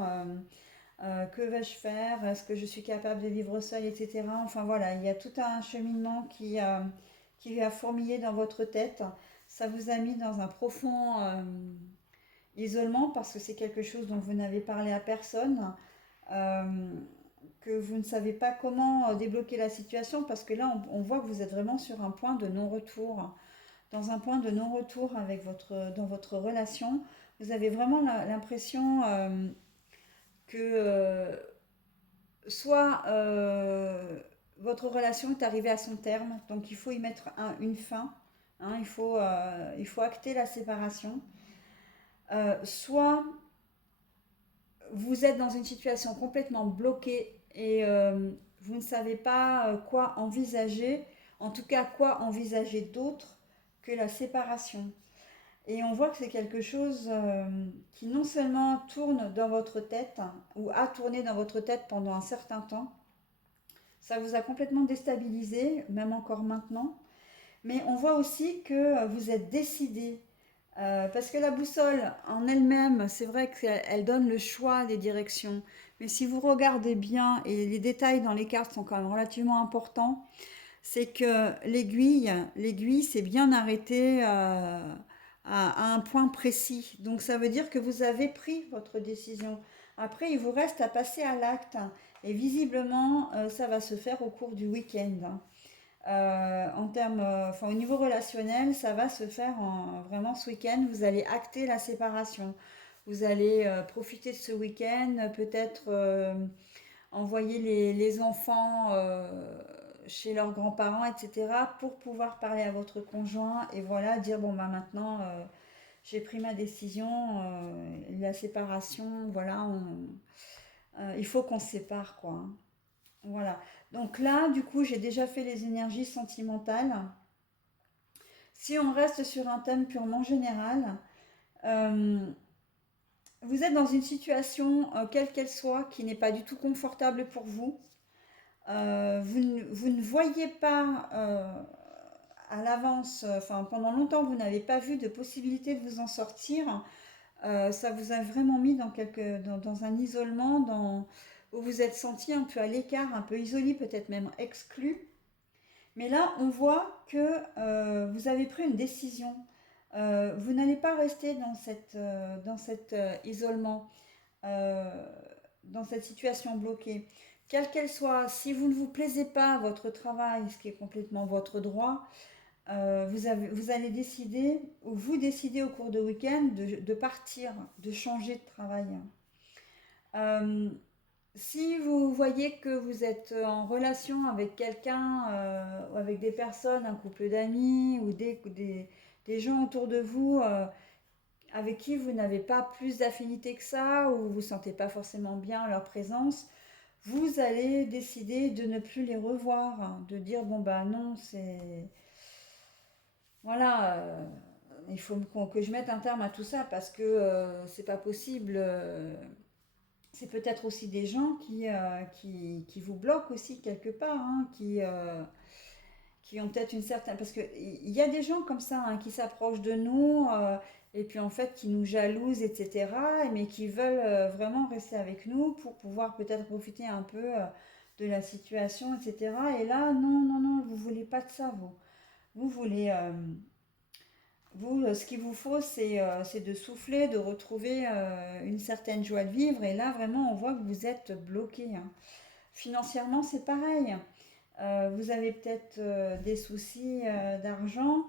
que vais-je faire? Est-ce que je suis capable de vivre seule, etc. Enfin voilà, il y a tout un cheminement qui a fourmillé dans votre tête. Ça vous a mis dans un profond isolement parce que c'est quelque chose dont vous n'avez parlé à personne, euh, que vous ne savez pas comment débloquer la situation parce que là, on voit que vous êtes vraiment sur un point de non-retour. Dans un point de non-retour dans votre relation, vous avez vraiment l'impression que soit votre relation est arrivée à son terme, donc il faut y mettre une fin, hein, il faut acter la séparation, soit vous êtes dans une situation complètement bloquée et vous ne savez pas quoi envisager, en tout cas quoi envisager d'autre que la séparation. Et on voit que c'est quelque chose qui non seulement tourne dans votre tête, hein, ou a tourné dans votre tête pendant un certain temps, ça vous a complètement déstabilisé, même encore maintenant, mais on voit aussi que vous êtes décidé. Parce que la boussole en elle-même, c'est vrai qu'elle donne le choix des directions, mais si vous regardez bien, et les détails dans les cartes sont quand même relativement importants, c'est que l'aiguille s'est bien arrêtée à un point précis. Donc ça veut dire que vous avez pris votre décision. Après, il vous reste à passer à l'acte. Et visiblement, ça va se faire au cours du week-end, hein. Enfin, au niveau relationnel, ça va se faire vraiment ce week-end. Vous allez acter la séparation. Vous allez profiter de ce week-end, peut-être envoyer les enfants chez leurs grands-parents, etc., pour pouvoir parler à votre conjoint et voilà, dire bon, bah maintenant, j'ai pris ma décision, la séparation, voilà, il faut qu'on se sépare, quoi, hein. Voilà. Donc là, du coup, j'ai déjà fait les énergies sentimentales. Si on reste sur un thème purement général, Euh, vous êtes dans une situation, quelle qu'elle soit, qui n'est pas du tout confortable pour vous. Vous ne voyez pas à l'avance, enfin pendant longtemps, vous n'avez pas vu de possibilité de vous en sortir. Ça vous a vraiment mis dans un isolement, où vous êtes senti un peu à l'écart, un peu isolé, peut-être même exclu. Mais là, on voit que vous avez pris une décision. Vous n'allez pas rester dans cet isolement, euh, dans cette situation bloquée. Quelle qu'elle soit, si vous ne vous plaisez pas à votre travail, ce qui est complètement votre droit, vous allez décider, ou vous décidez au cours de week-end de partir, de changer de travail. Euh, Si vous voyez que vous êtes en relation avec quelqu'un, ou avec des personnes, un couple d'amis, ou des gens autour de vous avec qui vous n'avez pas plus d'affinité que ça, ou vous ne vous sentez pas forcément bien à leur présence, vous allez décider de ne plus les revoir, hein, de dire bon bah non, c'est voilà, il faut que je mette un terme à tout ça parce que c'est pas possible. C'est peut-être aussi des gens qui vous bloquent aussi quelque part, hein, qui ont peut-être une certaine... Parce qu'il y a des gens comme ça hein, qui s'approchent de nous et puis en fait qui nous jalousent, etc. Mais qui veulent vraiment rester avec nous pour pouvoir peut-être profiter un peu de la situation, etc. Et là, non, non, non, vous voulez pas de ça, vous. Vous voulez... ce qu'il vous faut, c'est de souffler, de retrouver une certaine joie de vivre. Et là, vraiment, on voit que vous êtes bloqué, hein. Financièrement, c'est pareil. Vous avez peut-être des soucis d'argent,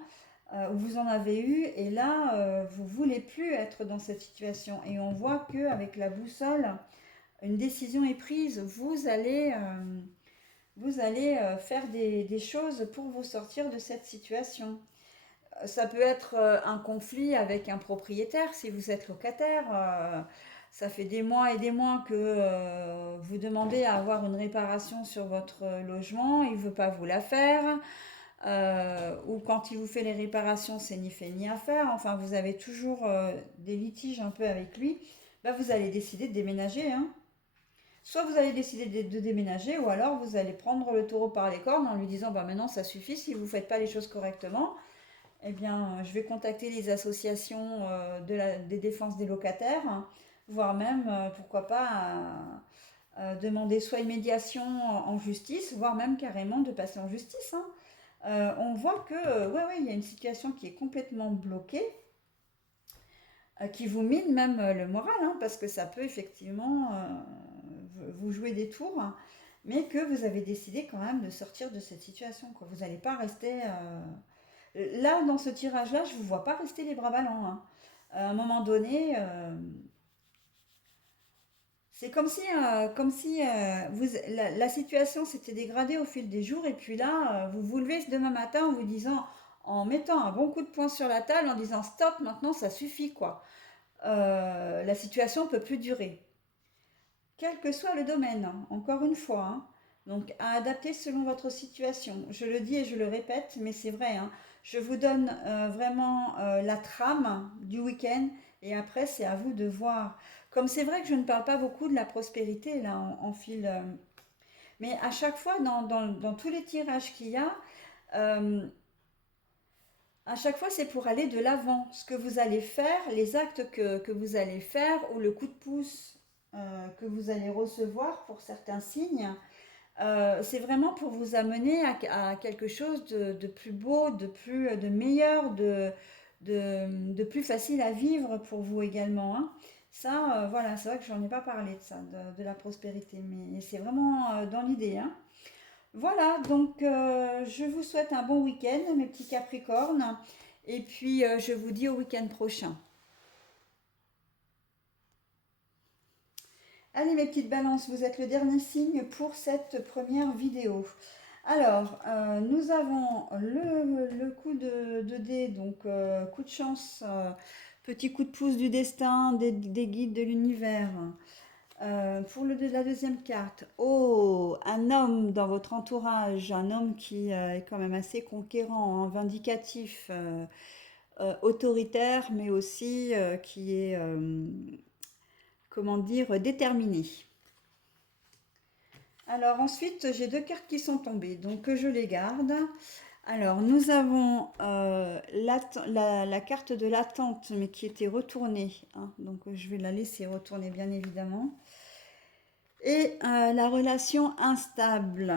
ou vous en avez eu, et là, vous voulez plus être dans cette situation. Et on voit qu'avec la boussole, une décision est prise. Vous allez faire des choses pour vous sortir de cette situation. Ça peut être un conflit avec un propriétaire si vous êtes locataire. Ça fait des mois et des mois que vous demandez à avoir une réparation sur votre logement, il ne veut pas vous la faire. Ou quand il vous fait les réparations, c'est ni fait ni à faire. Enfin, vous avez toujours des litiges un peu avec lui. Bah, vous allez décider de déménager, hein. Soit vous allez décider de déménager, ou alors vous allez prendre le taureau par les cornes en lui disant bah maintenant ça suffit si vous ne faites pas les choses correctement. Eh bien, je vais contacter les associations des défenses des locataires, hein, voire même, pourquoi pas, demander soit une médiation en justice, voire même carrément de passer en justice, hein. On voit que, ouais, ouais, il y a une situation qui est complètement bloquée, qui vous mine même le moral, hein, parce que ça peut effectivement vous jouer des tours, hein, mais que vous avez décidé quand même de sortir de cette situation, quoi. Vous n'allez pas rester... Là, dans ce tirage-là, je ne vous vois pas rester les bras ballants, hein. À un moment donné, c'est comme si la situation s'était dégradée au fil des jours, et puis là, vous vous levez demain matin en vous disant, en mettant un bon coup de poing sur la table, en disant stop, maintenant ça suffit, quoi. La situation ne peut plus durer. Quel que soit le domaine, hein, encore une fois, hein. Donc à adapter selon votre situation. Je le dis et je le répète, mais c'est vrai, hein. Je vous donne vraiment la trame du week-end et après c'est à vous de voir. Comme c'est vrai que je ne parle pas beaucoup de la prospérité là en fil, mais à chaque fois dans tous les tirages qu'il y a, euh, à chaque fois c'est pour aller de l'avant. Ce que vous allez faire, les actes que vous allez faire ou le coup de pouce que vous allez recevoir pour certains signes. C'est vraiment pour vous amener à quelque chose de plus beau, de meilleur, de plus facile à vivre pour vous également, hein. Ça, voilà, c'est vrai que j'en ai pas parlé de ça, de la prospérité, mais c'est vraiment dans l'idée, hein. Voilà, donc je vous souhaite un bon week-end, mes petits Capricornes, et puis je vous dis au week-end prochain. Allez mes petites balances, vous êtes le dernier signe pour cette première vidéo. Alors, nous avons le coup de dé, donc coup de chance, petit coup de pouce du destin, des guides de l'univers. Pour la deuxième carte, oh, un homme dans votre entourage, un homme qui est quand même assez conquérant, hein, vindicatif, autoritaire, mais aussi qui est, comment dire, déterminé. Alors ensuite, j'ai deux cartes qui sont tombées, donc je les garde. Alors nous avons la carte de l'attente, mais qui était retournée, hein, donc je vais la laisser retourner bien évidemment. Et la relation instable.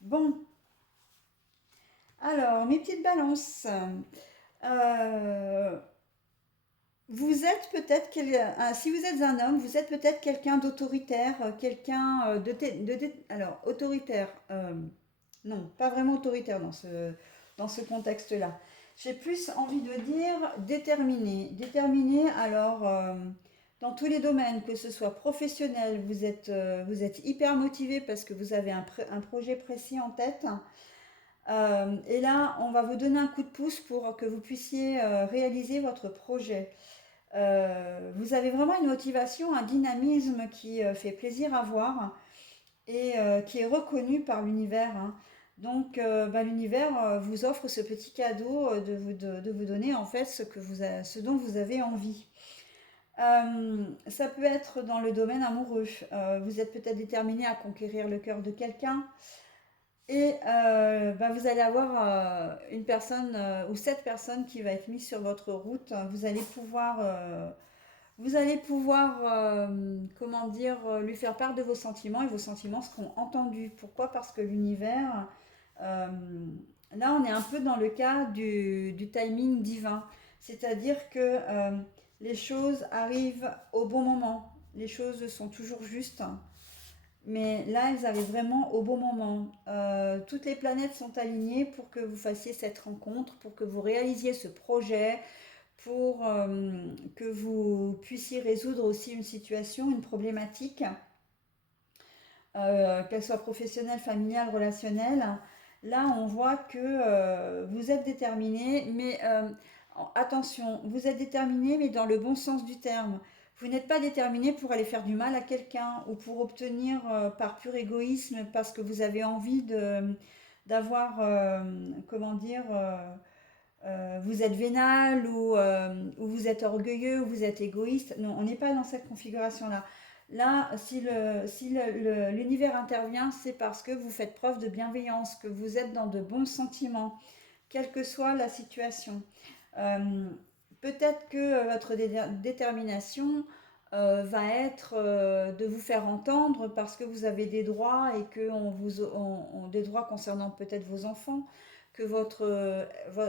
Bon, alors mes petites balances. Euh, Vous êtes peut-être, si vous êtes un homme, vous êtes peut-être quelqu'un d'autoritaire, quelqu'un alors autoritaire, non, pas vraiment autoritaire dans ce contexte-là. J'ai plus envie de dire déterminé. Déterminé, alors, dans tous les domaines, que ce soit professionnel, vous êtes hyper motivé parce que vous avez un projet précis en tête. Et là, on va vous donner un coup de pouce pour que vous puissiez réaliser votre projet. Vous avez vraiment une motivation, un dynamisme qui fait plaisir à voir et qui est reconnu par l'univers, hein. Donc, l'univers vous offre ce petit cadeau de vous donner en fait ce dont vous avez envie. Ça peut être dans le domaine amoureux. Vous êtes peut-être déterminé à conquérir le cœur de quelqu'un. Et vous allez avoir une personne ou cette personne qui va être mise sur votre route. Vous allez pouvoir, comment dire, lui faire part de vos sentiments et vos sentiments seront entendus. Pourquoi? Parce que l'univers, euh, là on est un peu dans le cas du timing divin. C'est-à-dire que les choses arrivent au bon moment. Les choses sont toujours justes. Mais là, elles arrivent vraiment au bon moment. Toutes les planètes sont alignées pour que vous fassiez cette rencontre, pour que vous réalisiez ce projet, pour que vous puissiez résoudre aussi une situation, une problématique, qu'elle soit professionnelle, familiale, relationnelle. Là, on voit que vous êtes déterminé, mais attention, vous êtes déterminé, mais dans le bon sens du terme. Vous n'êtes pas déterminé pour aller faire du mal à quelqu'un ou pour obtenir par pur égoïsme parce que vous avez envie d'avoir, comment dire, vous êtes vénal ou vous êtes orgueilleux ou vous êtes égoïste. Non, on n'est pas dans cette configuration-là. Là, si l'univers intervient, c'est parce que vous faites preuve de bienveillance, que vous êtes dans de bons sentiments, quelle que soit la situation. Euh, Peut-être que votre détermination va être de vous faire entendre parce que vous avez des droits et que des droits concernant peut-être vos enfants, que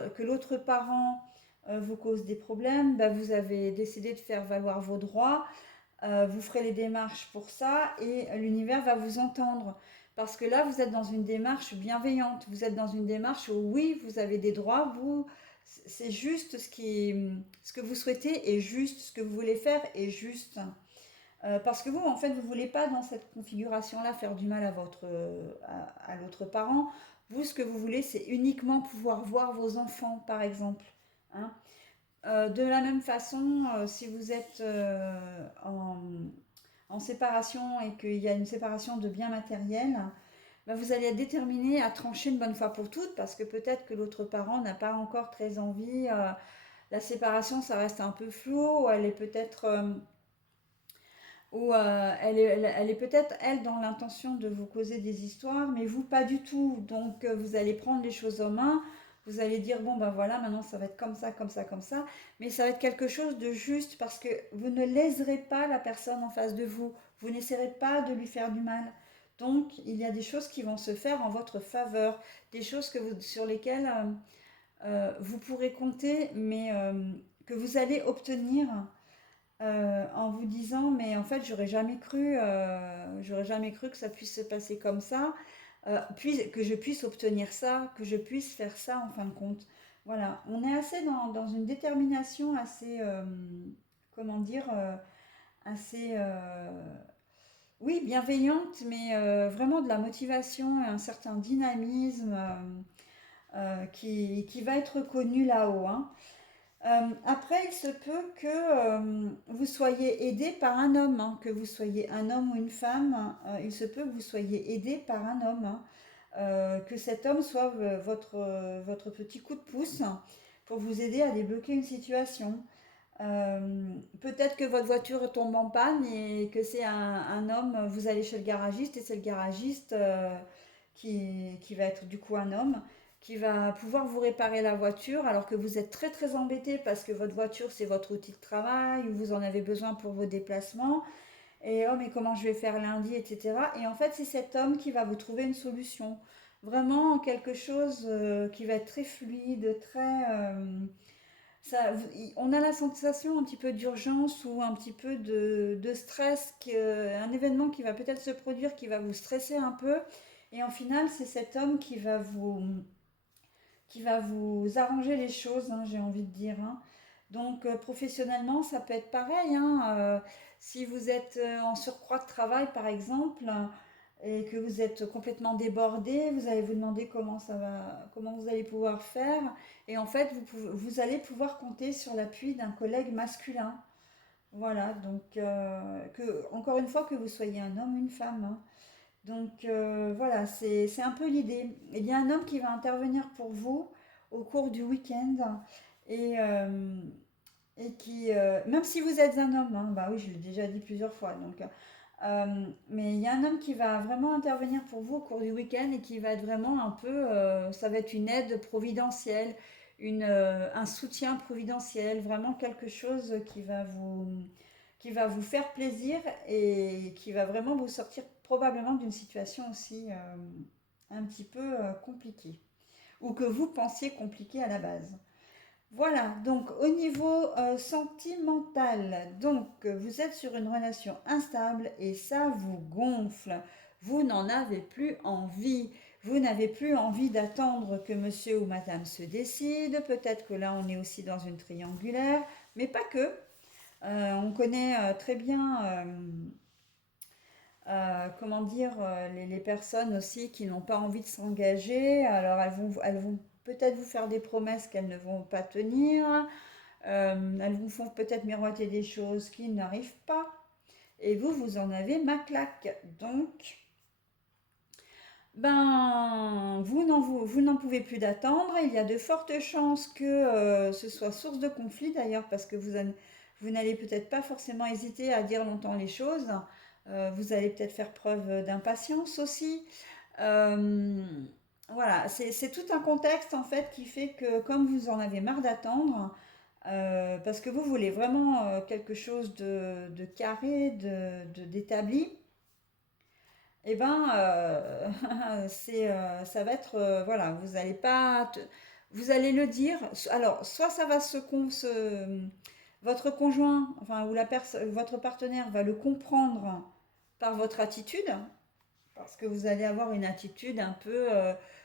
que l'autre parent vous cause des problèmes, bah, vous avez décidé de faire valoir vos droits, vous ferez les démarches pour ça et l'univers va vous entendre. Parce que là, vous êtes dans une démarche bienveillante, vous êtes dans une démarche où oui, vous avez des droits, c'est juste ce que vous souhaitez est juste, ce que vous voulez faire est juste. Parce que vous, en fait, vous ne voulez pas dans cette configuration-là faire du mal à l'autre parent. Vous, ce que vous voulez, c'est uniquement pouvoir voir vos enfants, par exemple, hein. De la même façon, si vous êtes en séparation et qu'il y a une séparation de biens matériels, ben vous allez être déterminé à trancher une bonne fois pour toutes parce que peut-être que l'autre parent n'a pas encore très envie. La séparation, ça reste un peu flou, ou elle est peut-être elle est peut-être elle dans l'intention de vous causer des histoires, mais vous pas du tout. Donc vous allez prendre les choses en main. Vous allez dire bon ben voilà maintenant ça va être comme ça, comme ça, comme ça, mais ça va être quelque chose de juste parce que vous ne léserez pas la personne en face de vous. Vous n'essaierez pas de lui faire du mal. Donc il y a des choses qui vont se faire en votre faveur, des choses sur lesquelles vous pourrez compter, mais que vous allez obtenir en vous disant mais en fait j'aurais jamais cru que ça puisse se passer comme ça, puis que je puisse obtenir ça, que je puisse faire ça en fin de compte. Voilà, on est assez dans une détermination assez, comment dire, assez, oui, bienveillante, mais vraiment de la motivation et un certain dynamisme qui va être reconnu là-haut, hein. Après, il se peut que vous soyez aidé par un homme, hein, que vous soyez un homme ou une femme, il se peut que vous soyez aidé par un homme, hein, que cet homme soit votre petit coup de pouce, pour vous aider à débloquer une situation. Peut-être que votre voiture tombe en panne et que c'est un homme, vous allez chez le garagiste et c'est le garagiste qui va être du coup un homme, qui va pouvoir vous réparer la voiture alors que vous êtes très très embêté parce que votre voiture c'est votre outil de travail ou vous en avez besoin pour vos déplacements. Et oh mais comment je vais faire lundi, etc. Et en fait c'est cet homme qui va vous trouver une solution. Vraiment quelque chose qui va être très fluide, très... ça, on a la sensation un petit peu d'urgence ou un petit peu de stress, un événement qui va peut-être se produire, qui va vous stresser un peu. Et en final, c'est cet homme qui va vous arranger les choses, hein, j'ai envie de dire, hein. Donc professionnellement, ça peut être pareil, hein, si vous êtes en surcroît de travail, par exemple, et que vous êtes complètement débordé, vous allez vous demander comment ça va, comment vous allez pouvoir faire. Et en fait, vous allez pouvoir compter sur l'appui d'un collègue masculin. Voilà, donc encore une fois, que vous soyez un homme ou une femme, hein. Donc voilà, c'est un peu l'idée. Il y a un homme qui va intervenir pour vous au cours du week-end et, euh, et qui, même si vous êtes un homme, hein, bah oui, je l'ai déjà dit plusieurs fois, donc, mais il y a un homme qui va vraiment intervenir pour vous au cours du week-end et qui va être vraiment un peu, ça va être une aide providentielle, un soutien providentiel, vraiment quelque chose qui va vous faire plaisir et qui va vraiment vous sortir probablement d'une situation aussi un petit peu compliquée ou que vous pensiez compliquée à la base. Voilà, donc au niveau sentimental, donc vous êtes sur une relation instable et ça vous gonfle. Vous n'en avez plus envie. Vous n'avez plus envie d'attendre que monsieur ou madame se décide. Peut-être que là on est aussi dans une triangulaire, mais pas que. On connaît très bien, comment dire, les personnes aussi qui n'ont pas envie de s'engager. Alors elles vont peut-être vous faire des promesses qu'elles ne vont pas tenir. Elles vous font peut-être miroiter des choses qui n'arrivent pas. Et vous, vous en avez ma claque. Donc, ben, vous n'en pouvez plus d'attendre. Il y a de fortes chances que ce soit source de conflit d'ailleurs, parce que vous n'allez peut-être pas forcément hésiter à dire longtemps les choses. Vous allez peut-être faire preuve d'impatience aussi. Euh, voilà, c'est tout un contexte en fait qui fait que comme vous en avez marre d'attendre, parce que vous voulez vraiment quelque chose de carré, d'établi, et ben ça va être voilà, vous allez pas vous allez le dire. Alors soit ça va votre conjoint, enfin ou votre partenaire va le comprendre par votre attitude, parce que vous allez avoir une attitude un peu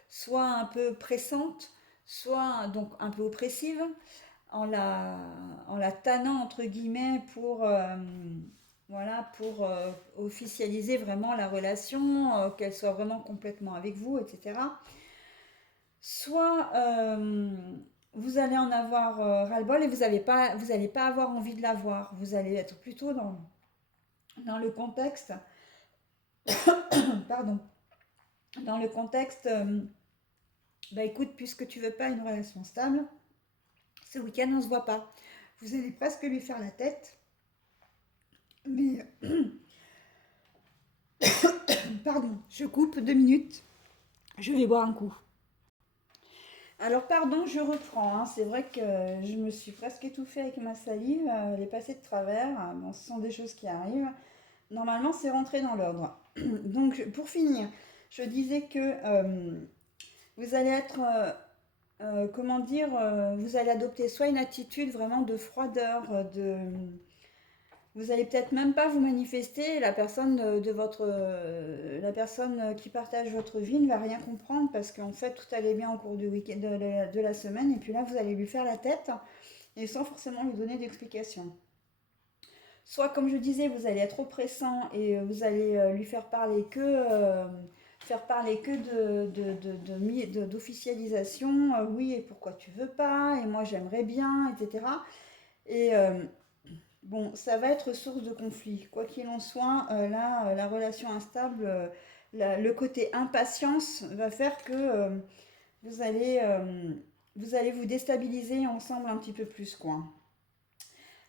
soit un peu pressante, soit donc un peu oppressive en la tannant entre guillemets pour voilà, pour officialiser vraiment la relation, qu'elle soit vraiment complètement avec vous, etc. Soit vous allez en avoir ras-le-bol et vous allez pas avoir envie de l'avoir. Vous allez être plutôt dans le contexte, pardon, dans le contexte, bah écoute, puisque tu veux pas une relation stable, ce week-end on se voit pas. Vous allez presque lui faire la tête, mais pardon, je coupe 2 minutes, je vais boire un coup. Alors pardon, je reprends, hein. C'est vrai que je me suis presque étouffée avec ma salive, elle est passée de travers. Bon, ce sont des choses qui arrivent. Normalement, c'est rentré dans l'ordre. Donc pour finir, je disais que vous allez être, comment dire, vous allez adopter soit une attitude vraiment de froideur, vous allez peut-être même pas vous manifester, la personne la personne qui partage votre vie ne va rien comprendre parce qu'en fait tout allait bien au cours du week-end de la semaine et puis là vous allez lui faire la tête et sans forcément lui donner d'explication. Soit comme je disais, vous allez être oppressant et vous allez lui faire parler que d'officialisation, oui et pourquoi tu veux pas, et moi j'aimerais bien, etc. Et bon, ça va être source de conflit. Quoi qu'il en soit, là, la relation instable, le côté impatience va faire que vous allez vous allez vous déstabiliser ensemble un petit peu plus, quoi.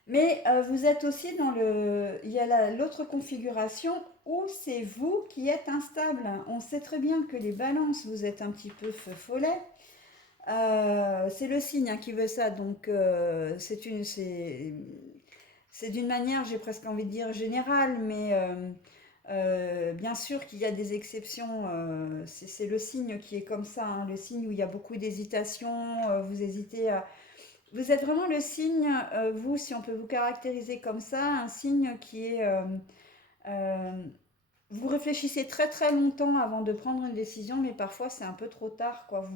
Mais vous êtes aussi dans le... Il y a l'autre configuration où c'est vous qui êtes instable. On sait très bien que les balances, vous êtes un petit peu feu follet. C'est le signe hein, qui veut ça, donc c'est d'une manière, j'ai presque envie de dire générale, mais bien sûr qu'il y a des exceptions. C'est le signe qui est comme ça, hein, le signe où il y a beaucoup d'hésitation. Vous hésitez à... Vous êtes vraiment le signe, vous, si on peut vous caractériser comme ça, un signe qui est... euh, vous réfléchissez très très longtemps avant de prendre une décision, mais parfois c'est un peu trop tard, quoi.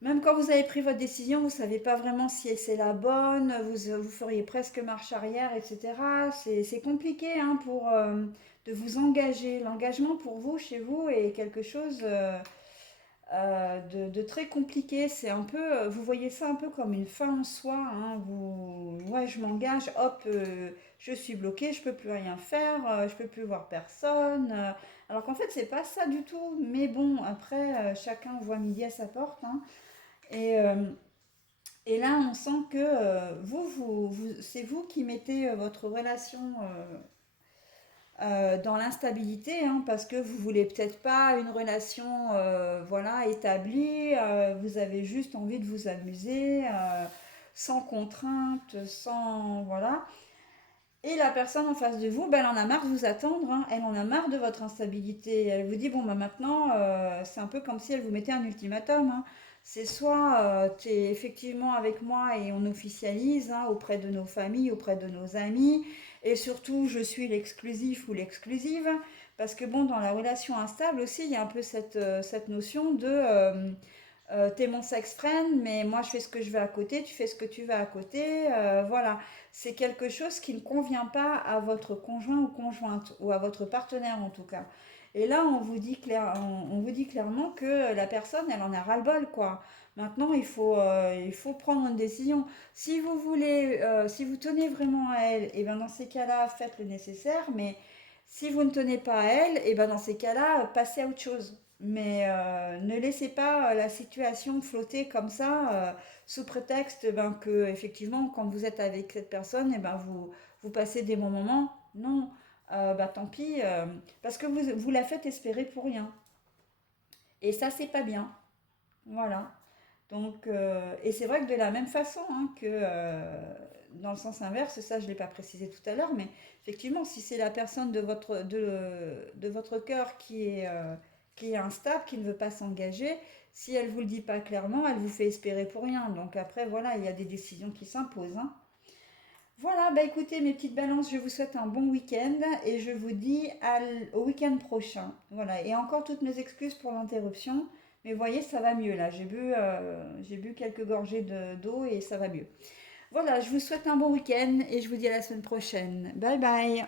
Même quand vous avez pris votre décision, vous ne savez pas vraiment si c'est la bonne, vous feriez presque marche arrière, etc. C'est compliqué hein, de vous engager. L'engagement pour vous, chez vous, est quelque chose de très compliqué. C'est un peu, vous voyez ça un peu comme une fin en soi. Hein. Ouais, je m'engage, hop, je suis bloqué, je peux plus rien faire, je peux plus voir personne. Alors qu'en fait, c'est pas ça du tout. Mais bon, après, chacun voit midi à sa porte. Hein. Et, euh, et là, on sent que c'est vous qui mettez votre relation dans l'instabilité, hein, parce que vous voulez peut-être pas une relation, voilà, établie. Vous avez juste envie de vous amuser, sans contrainte, sans voilà. Et la personne en face de vous, ben, elle en a marre de vous attendre, hein. Elle en a marre de votre instabilité. Elle vous dit, bon, ben, maintenant, c'est un peu comme si elle vous mettait un ultimatum. Hein. C'est soit tu es effectivement avec moi et on officialise hein, auprès de nos familles, auprès de nos amis, et surtout, je suis l'exclusif ou l'exclusive. Parce que bon, dans la relation instable aussi, il y a un peu cette notion de t'es mon sex friend, mais moi je fais ce que je veux à côté, tu fais ce que tu veux à côté. Voilà, c'est quelque chose qui ne convient pas à votre conjoint ou conjointe, ou à votre partenaire en tout cas. Et là, on vous dit clairement que la personne, elle en a ras-le-bol, quoi. Maintenant, il faut prendre une décision. Si vous voulez, si vous tenez vraiment à elle, et ben dans ces cas-là, faites le nécessaire. Mais si vous ne tenez pas à elle, et ben dans ces cas-là, passez à autre chose. Mais ne laissez pas la situation flotter comme ça, sous prétexte ben, que effectivement, quand vous êtes avec cette personne, et ben vous passez des bons moments. Non, bah tant pis, parce que vous la faites espérer pour rien. Et ça, c'est pas bien. Voilà. Donc, et c'est vrai que de la même façon hein, que dans le sens inverse, ça je ne l'ai pas précisé tout à l'heure, mais effectivement, si c'est la personne de votre cœur qui est instable, qui ne veut pas s'engager, si elle ne vous le dit pas clairement, elle vous fait espérer pour rien. Donc après, voilà, il y a des décisions qui s'imposent. Hein. Voilà, bah écoutez mes petites balances, je vous souhaite un bon week-end et je vous dis au week-end prochain. Voilà, et encore toutes mes excuses pour l'interruption, mais vous voyez, ça va mieux là. J'ai bu quelques gorgées d'eau et ça va mieux. Voilà, je vous souhaite un bon week-end et je vous dis à la semaine prochaine. Bye bye.